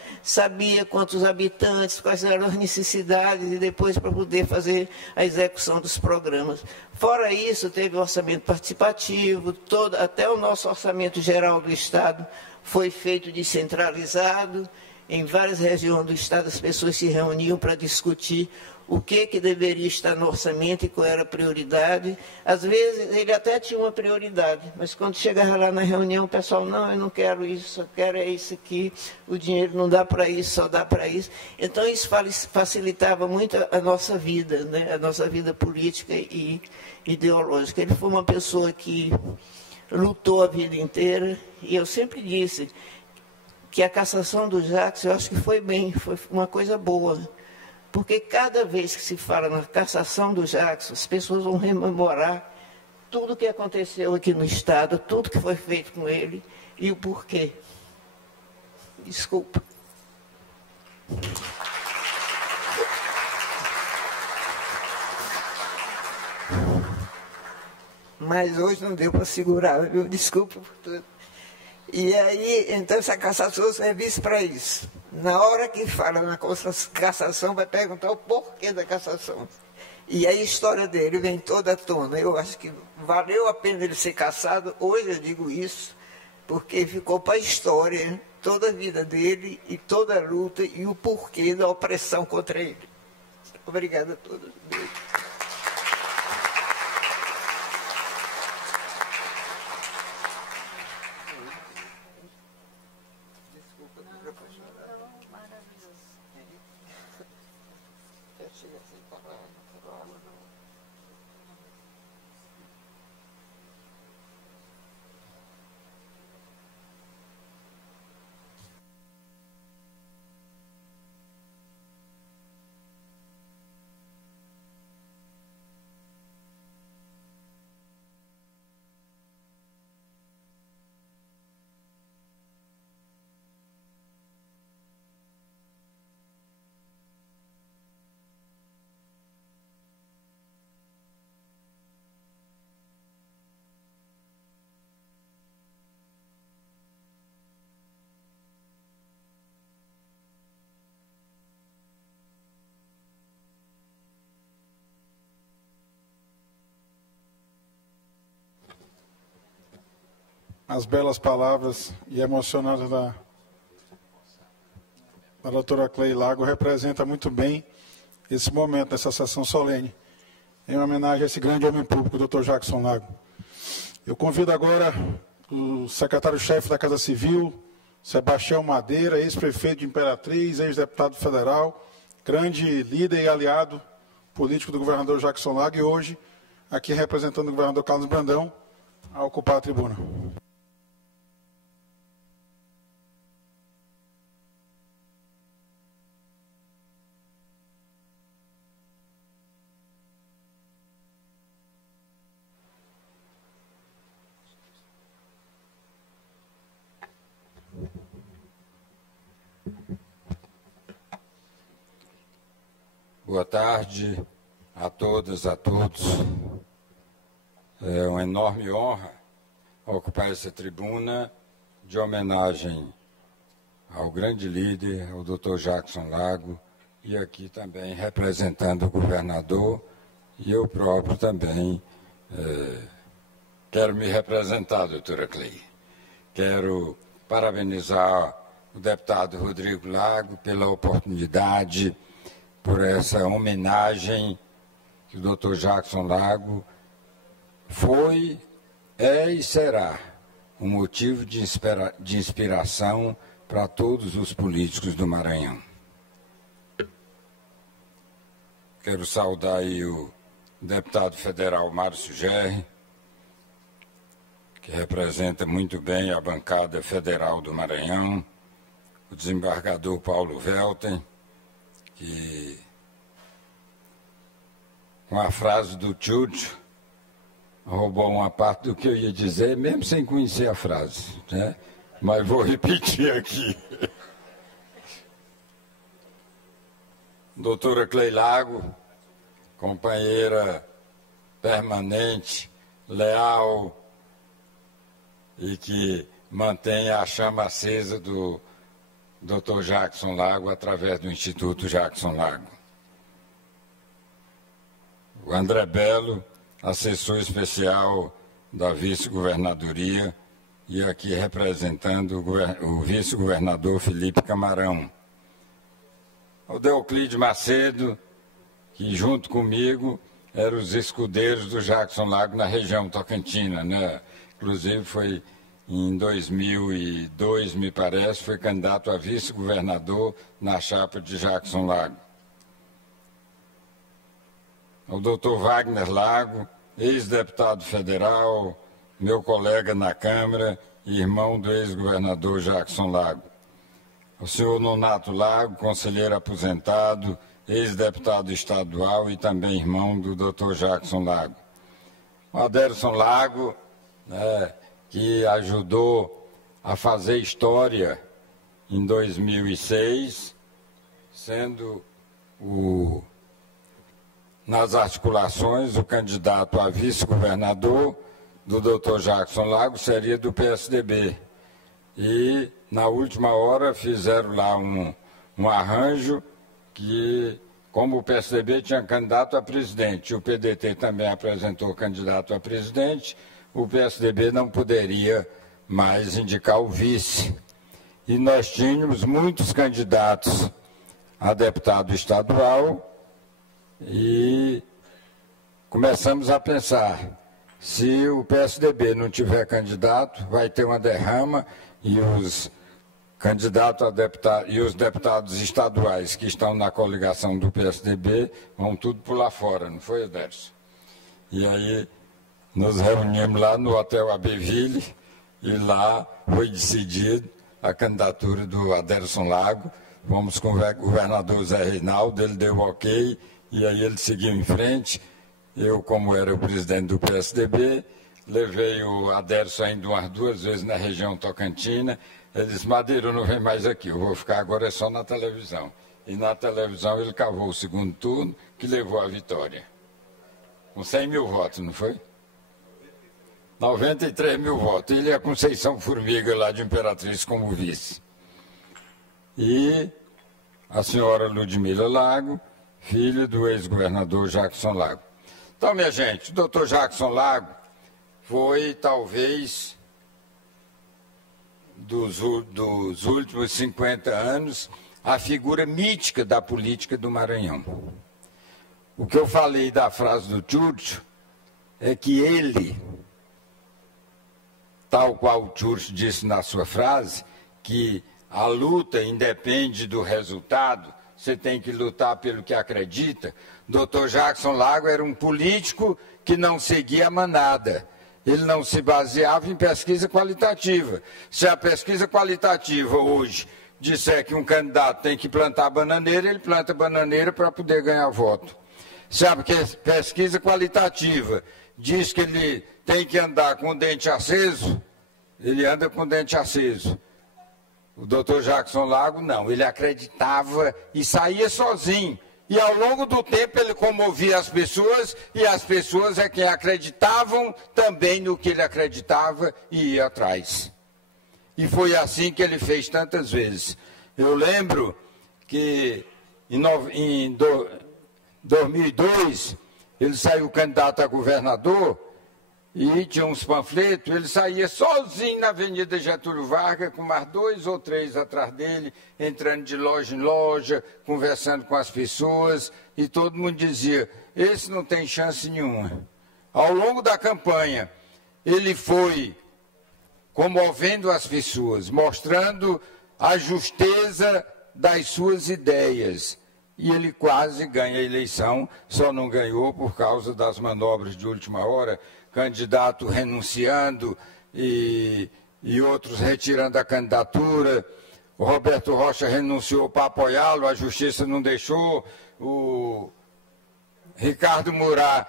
quantos habitantes, quais eram as necessidades, e depois para poder fazer a execução dos programas. Fora isso, teve orçamento participativo, até o nosso orçamento geral do Estado foi feito descentralizado. Em várias regiões do Estado, as pessoas se reuniam para discutir o que deveria estar no orçamento e qual era a prioridade. Às vezes, ele até tinha uma prioridade, mas quando chegava lá na reunião, o pessoal, não, eu não quero isso, só quero isso aqui, o dinheiro não dá para isso, só dá para isso. Então, isso facilitava muito a nossa vida, né? A nossa vida política e ideológica. Ele foi uma pessoa que lutou a vida inteira, e eu sempre disse que a cassação do Jacques, eu acho que foi uma coisa boa. Porque cada vez que se fala na cassação do Jacques, as pessoas vão rememorar tudo o que aconteceu aqui no Estado, tudo que foi feito com ele e o porquê. Desculpa. Mas hoje não deu para segurar, viu? Desculpa por tudo. E aí, então, essa cassação serve para isso. Na hora que fala na cassação, vai perguntar o porquê da cassação. E a história dele vem toda à tona. Eu acho que valeu a pena ele ser cassado. Hoje eu digo isso, porque ficou para a história toda a vida dele e toda a luta e o porquê da opressão contra ele. Obrigado a todos. As belas palavras e emocionadas da doutora Cley Lago representa muito bem esse momento, dessa sessão solene, em homenagem a esse grande homem público, o doutor Jackson Lago. Eu convido agora o secretário-chefe da Casa Civil, Sebastião Madeira, ex-prefeito de Imperatriz, ex-deputado federal, grande líder e aliado político do governador Jackson Lago, e hoje aqui representando o governador Carlos Brandão, a ocupar a tribuna. Boa tarde a todas, a todos. É uma enorme honra ocupar essa tribuna de homenagem ao grande líder, ao Dr. Jackson Lago, e aqui também representando o governador, e eu próprio também quero me representar, doutora Cley. Quero parabenizar o deputado Rodrigo Lago pela oportunidade, por essa homenagem que o Dr. Jackson Lago foi, é e será um motivo de inspiração para todos os políticos do Maranhão. Quero saudar aí o deputado federal Márcio Gerri, que representa muito bem a bancada federal do Maranhão, o desembargador Paulo Velten, que, com a frase do Tchutcho, roubou uma parte do que eu ia dizer, mesmo sem conhecer a frase, né? Mas vou repetir aqui. Doutora Clei Lago, companheira permanente, leal e que mantém a chama acesa do Dr. Jackson Lago através do Instituto Jackson Lago. O André Belo, assessor especial da vice-governadoria e aqui representando o vice-governador Felipe Camarão. O Deoclide Macedo, que junto comigo eram os escudeiros do Jackson Lago na região tocantina, né? Inclusive foi em 2002, me parece, foi candidato a vice-governador na chapa de Jackson Lago. O doutor Wagner Lago, ex-deputado federal, meu colega na Câmara e irmão do ex-governador Jackson Lago. O senhor Nonato Lago, conselheiro aposentado, ex-deputado estadual e também irmão do doutor Jackson Lago. O Aderson Lago, né, que ajudou a fazer história em 2006, sendo nas articulações o candidato a vice-governador do Dr. Jackson Lago seria do PSDB. E, na última hora, fizeram lá um arranjo que, como o PSDB tinha candidato a presidente, o PDT também apresentou candidato a presidente, o PSDB não poderia mais indicar o vice. E nós tínhamos muitos candidatos a deputado estadual e começamos a pensar, se o PSDB não tiver candidato, vai ter uma derrama e os candidatos a deputado e os deputados estaduais que estão na coligação do PSDB vão tudo pular fora, não foi, Aderson? E aí nos reunimos lá no Hotel Abbeville e lá foi decidido a candidatura do Aderson Lago. Fomos com o governador Zé Reinaldo, ele deu ok e aí ele seguiu em frente. Eu, como era o presidente do PSDB, levei o Aderson ainda umas 2 vezes na região tocantina. Ele disse, Madeira, não vem mais aqui, eu vou ficar agora só na televisão. E na televisão ele cavou o segundo turno, que levou à vitória. Com 100 mil votos, não foi? 93 mil votos. Ele e a Conceição Formiga, lá de Imperatriz, como vice. E a senhora Ludmila Lago, filha do ex-governador Jackson Lago. Então, minha gente, o doutor Jackson Lago foi, talvez, dos últimos 50 anos, a figura mítica da política do Maranhão. O que eu falei da frase do Tchutcho é que ele, tal qual o Tchutcho disse na sua frase, que a luta independe do resultado, você tem que lutar pelo que acredita. Dr. Jackson Lago era um político que não seguia a manada. Ele não se baseava em pesquisa qualitativa. Se a pesquisa qualitativa hoje disser que um candidato tem que plantar bananeira, ele planta bananeira para poder ganhar voto. Se a pesquisa qualitativa diz que ele tem que andar com o dente aceso, ele anda com o dente aceso. O doutor Jackson Lago, não, ele acreditava e saía sozinho. E ao longo do tempo ele comovia as pessoas, e as pessoas é que acreditavam também no que ele acreditava e ia atrás. E foi assim que ele fez tantas vezes. Eu lembro que em 2002 ele saiu candidato a governador e tinha uns panfletos, ele saía sozinho na Avenida Getúlio Vargas, com mais 2 ou 3 atrás dele, entrando de loja em loja, conversando com as pessoas, e todo mundo dizia, esse não tem chance nenhuma. Ao longo da campanha, ele foi comovendo as pessoas, mostrando a justeza das suas ideias. E ele quase ganha a eleição, só não ganhou por causa das manobras de última hora, candidato renunciando e outros retirando a candidatura. O Roberto Rocha renunciou para apoiá-lo, a justiça não deixou. O Ricardo Murat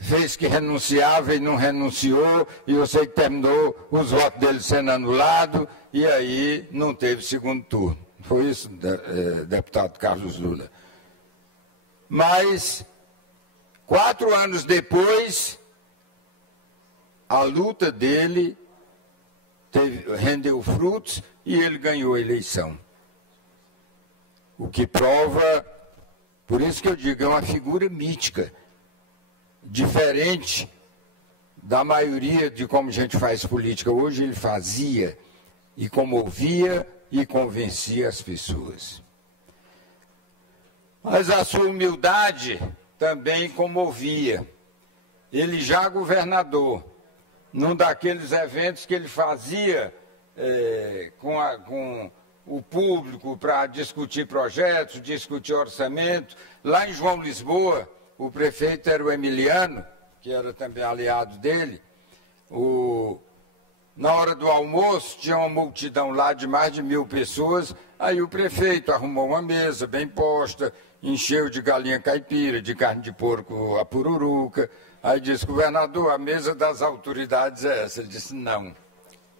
fez que renunciava e não renunciou, e eu sei que terminou os votos dele sendo anulados, e aí não teve segundo turno. Foi isso, deputado Carlos Lula. Mas, 4 anos depois, a luta dele rendeu frutos e ele ganhou a eleição. O que prova, por isso que eu digo, é uma figura mítica, diferente da maioria de como a gente faz política hoje. Ele fazia e comovia e convencia as pessoas. Mas a sua humildade também comovia. Ele já governador, num daqueles eventos que ele fazia com o público para discutir projetos, discutir orçamento, lá em João Lisboa, o prefeito era o Emiliano, que era também aliado dele. Na hora do almoço, tinha uma multidão lá de mais de 1000 pessoas, aí o prefeito arrumou uma mesa bem posta, encheu de galinha caipira, de carne de porco a pururuca, aí disse, governador, a mesa das autoridades é essa. Ele disse, não.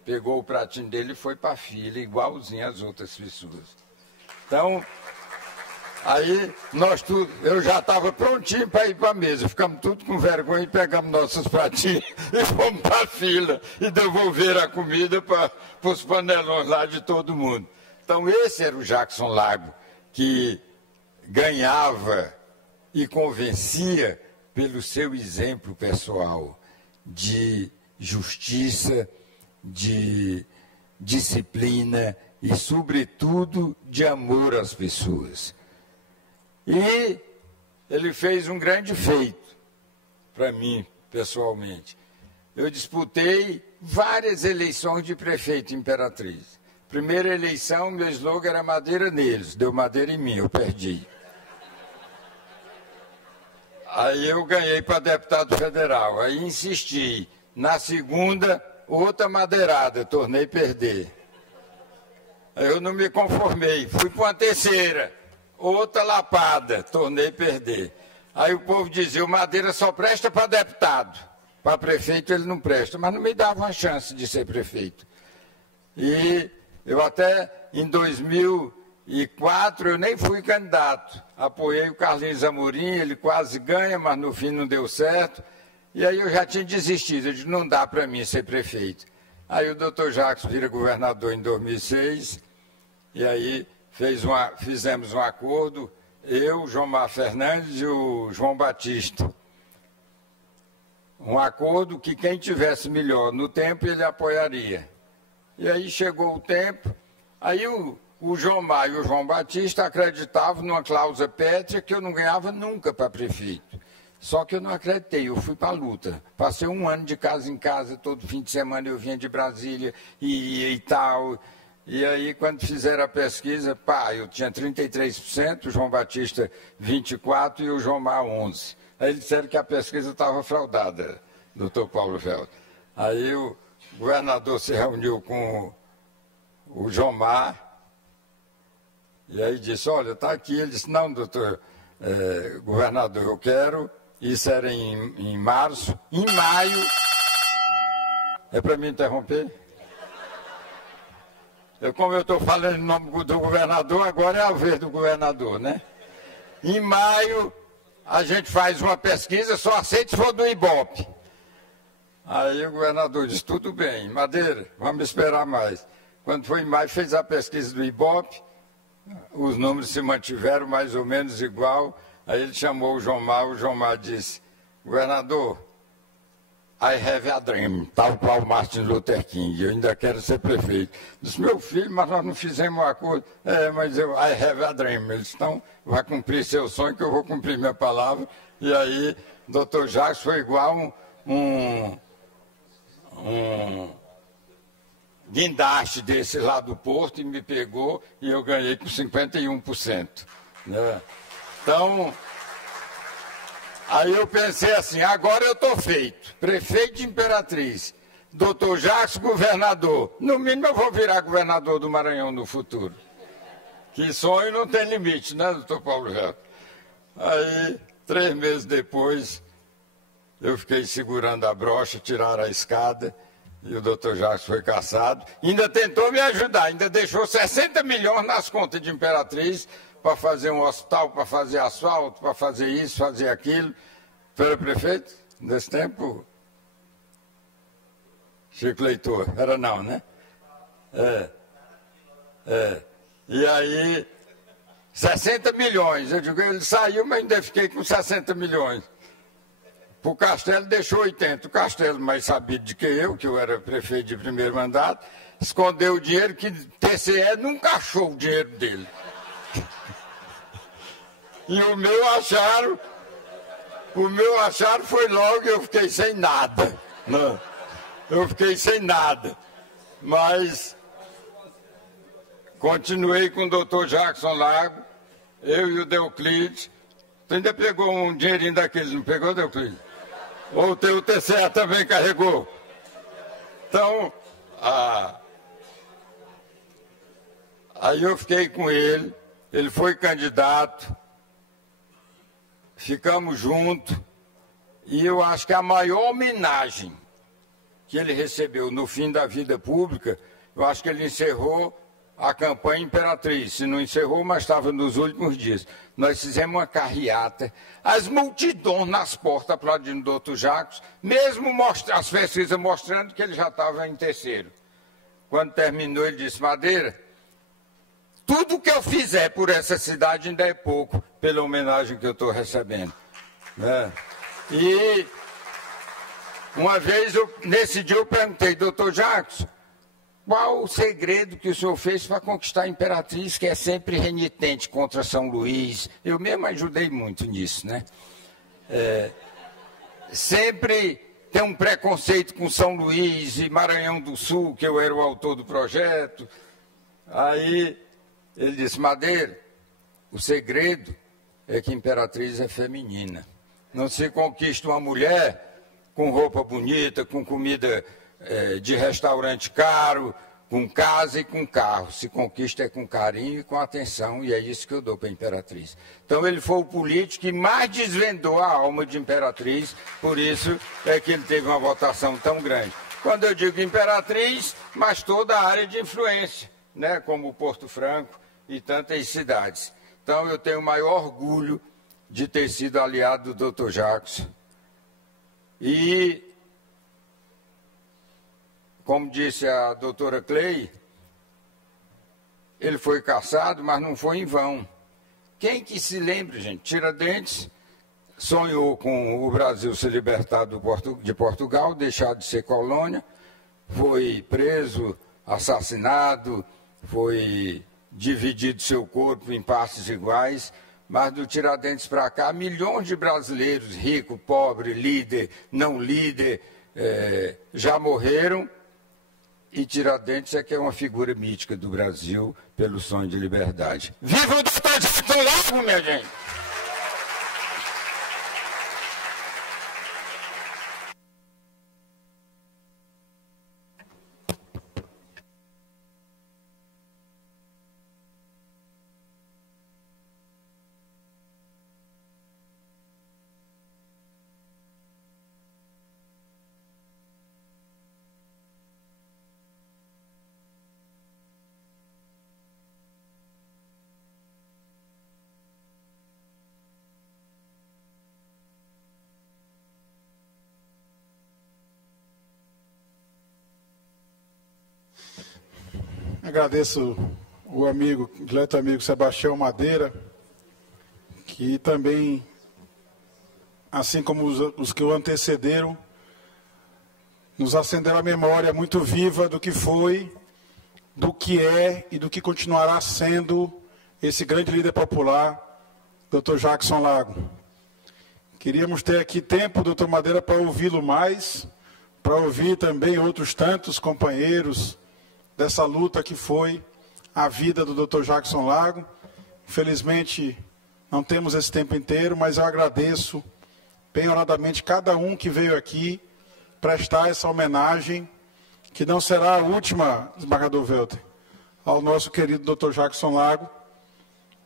Pegou o pratinho dele e foi para a fila, igualzinho às outras pessoas. Então, aí eu já estava prontinho para ir para a mesa, ficamos tudo com vergonha e pegamos nossos pratinhos e fomos para a fila e devolver a comida para os panelões lá de todo mundo. Então esse era o Jackson Lago, que ganhava e convencia pelo seu exemplo pessoal de justiça, de disciplina e, sobretudo, de amor às pessoas. E ele fez um grande feito para mim, pessoalmente. Eu disputei várias eleições de prefeito em Imperatriz. Primeira eleição, meu slogan era madeira neles, deu madeira em mim, eu perdi. Aí eu ganhei para deputado federal, aí insisti. Na segunda, outra madeirada, tornei a perder. Aí eu não me conformei, fui para uma terceira. Outra lapada, tornei a perder. Aí o povo dizia, o Madeira só presta para deputado. Para prefeito ele não presta, mas não me dava uma chance de ser prefeito. E eu até, em 2004, eu nem fui candidato. Apoiei o Carlinhos Amorim, ele quase ganha, mas no fim não deu certo. E aí eu já tinha desistido, eu disse, não dá para mim ser prefeito. Aí o doutor Jackson vira governador em 2006, e aí fizemos um acordo, eu, João Mar Fernandes e o João Batista. Um acordo que quem tivesse melhor no tempo, ele apoiaria. E aí chegou o tempo, aí o João Mar e o João Batista acreditavam numa cláusula pétrea que eu não ganhava nunca para prefeito. Só que eu não acreditei, eu fui para a luta. Passei 1 ano de casa em casa, todo fim de semana eu vinha de Brasília e tal. E aí, quando fizeram a pesquisa, eu tinha 33%, o João Batista 24% e o João Mar 11%. Aí eles disseram que a pesquisa estava fraudada, doutor Paulo Velho. Aí o governador se reuniu com o João Mar, e aí disse, olha, está aqui. Ele disse, não, doutor governador, eu quero. Isso era em março. Em maio... É para me interromper? Como eu estou falando em nome do governador, agora é a vez do governador, né? Em maio, a gente faz uma pesquisa, só aceita se for do Ibope. Aí o governador disse, tudo bem, Madeira, vamos esperar mais. Quando foi em maio, fez a pesquisa do Ibope, os números se mantiveram mais ou menos igual. Aí ele chamou o João Mar disse, governador, I have a dream, tal qual Martin Luther King, eu ainda quero ser prefeito. Disse, meu filho, mas nós não fizemos um acordo. Mas eu, I have a dream. Eles estão, vai cumprir seu sonho, que eu vou cumprir minha palavra. E aí, Dr. Jacques foi igual um guindaste desse lá do Porto e me pegou e eu ganhei com 51%. Né? Então, aí eu pensei assim, agora eu estou feito, prefeito de Imperatriz, Dr. Jacques, governador. No mínimo eu vou virar governador do Maranhão no futuro. Que sonho não tem limite, né, doutor Paulo Reto? Aí, 3 meses depois, eu fiquei segurando a brocha, tiraram a escada, e o doutor Jacques foi cassado. Ainda tentou me ajudar, ainda deixou 60 milhões nas contas de Imperatriz para fazer um hospital, para fazer asfalto, para fazer isso, fazer aquilo. Era prefeito nesse tempo? Chico Leitor, era não, né? E aí, 60 milhões. Eu digo, ele saiu, mas ainda fiquei com 60 milhões. O Castelo deixou 80. O Castelo, mais sabido do que eu era prefeito de primeiro mandato, escondeu o dinheiro que TCE nunca achou o dinheiro dele. E o meu acharam foi logo e eu fiquei sem nada. Não, eu fiquei sem nada. Mas continuei com o doutor Jackson Lago, eu e o Deuclides. Tu ainda pegou um dinheirinho daqueles, não pegou, Deuclides? Ou o teu TCE também carregou? Então, aí eu fiquei com ele, ele foi candidato, ficamos juntos, e eu acho que a maior homenagem que ele recebeu no fim da vida pública, eu acho que ele encerrou a campanha Imperatriz. Se não encerrou, mas estava nos últimos dias. Nós fizemos uma carreata, as multidões nas portas aplaudindo o doutor Jacques, mesmo as pesquisas mostrando que ele já estava em terceiro. Quando terminou, ele disse, Madeira, tudo que eu fizer por essa cidade ainda é pouco, pela homenagem que eu estou recebendo. Né? E uma vez, nesse dia, eu perguntei, doutor Jacques, qual o segredo que o senhor fez para conquistar a Imperatriz, que é sempre renitente contra São Luís? Eu mesmo ajudei muito nisso, né? Sempre tem um preconceito com São Luís e Maranhão do Sul, que eu era o autor do projeto. Aí ele disse, Madeira, o segredo é que a Imperatriz é feminina. Não se conquista uma mulher com roupa bonita, com comida de restaurante caro, com casa e com carro. Se conquista é com carinho e com atenção, e é isso que eu dou para a Imperatriz. Então ele foi o político que mais desvendou a alma de Imperatriz, por isso é que ele teve uma votação tão grande. Quando eu digo Imperatriz, mas toda a área de influência, né, como Porto Franco e tantas cidades. Então eu tenho o maior orgulho de ter sido aliado do Dr. Jacques. E como disse a doutora Clay, ele foi cassado, mas não foi em vão. Quem que se lembra, gente? Tiradentes sonhou com o Brasil se libertar de Portugal, deixar de ser colônia, foi preso, assassinado, foi dividido seu corpo em partes iguais, mas do Tiradentes para cá, milhões de brasileiros, rico, pobre, líder, não líder, já morreram. E Tiradentes é que é uma figura mítica do Brasil pelo sonho de liberdade. Viva o doutor Jackson Lago, minha gente! Agradeço o amigo, dileto amigo Sebastião Madeira, que também, assim como os que o antecederam, nos acenderam a memória muito viva do que foi, do que é e do que continuará sendo esse grande líder popular, Dr. Jackson Lago. Queríamos ter aqui tempo, doutor Madeira, para ouvi-lo mais, para ouvir também outros tantos companheiros dessa luta que foi a vida do Dr. Jackson Lago. Infelizmente, não temos esse tempo inteiro, mas eu agradeço penhoradamente cada um que veio aqui prestar essa homenagem, que não será a última, desembargador Welter, ao nosso querido Dr. Jackson Lago,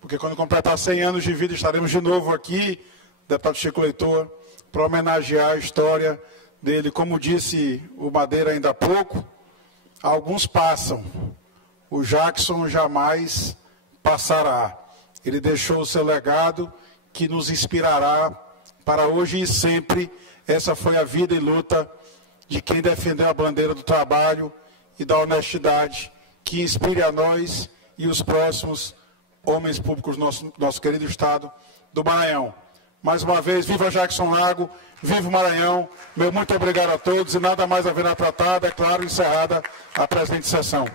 porque quando completar 100 anos de vida estaremos de novo aqui, deputado Chico Leitor, para homenagear a história dele. Como disse o Madeira ainda há pouco, alguns passam, o Jackson jamais passará. Ele deixou o seu legado que nos inspirará para hoje e sempre. Essa foi a vida e luta de quem defendeu a bandeira do trabalho e da honestidade, que inspire a nós e os próximos homens públicos do nosso querido estado do Maranhão. Mais uma vez, viva Jackson Lago, viva o Maranhão. Meu muito obrigado a todos e nada mais haverá tratado, é claro, encerrada a presente sessão.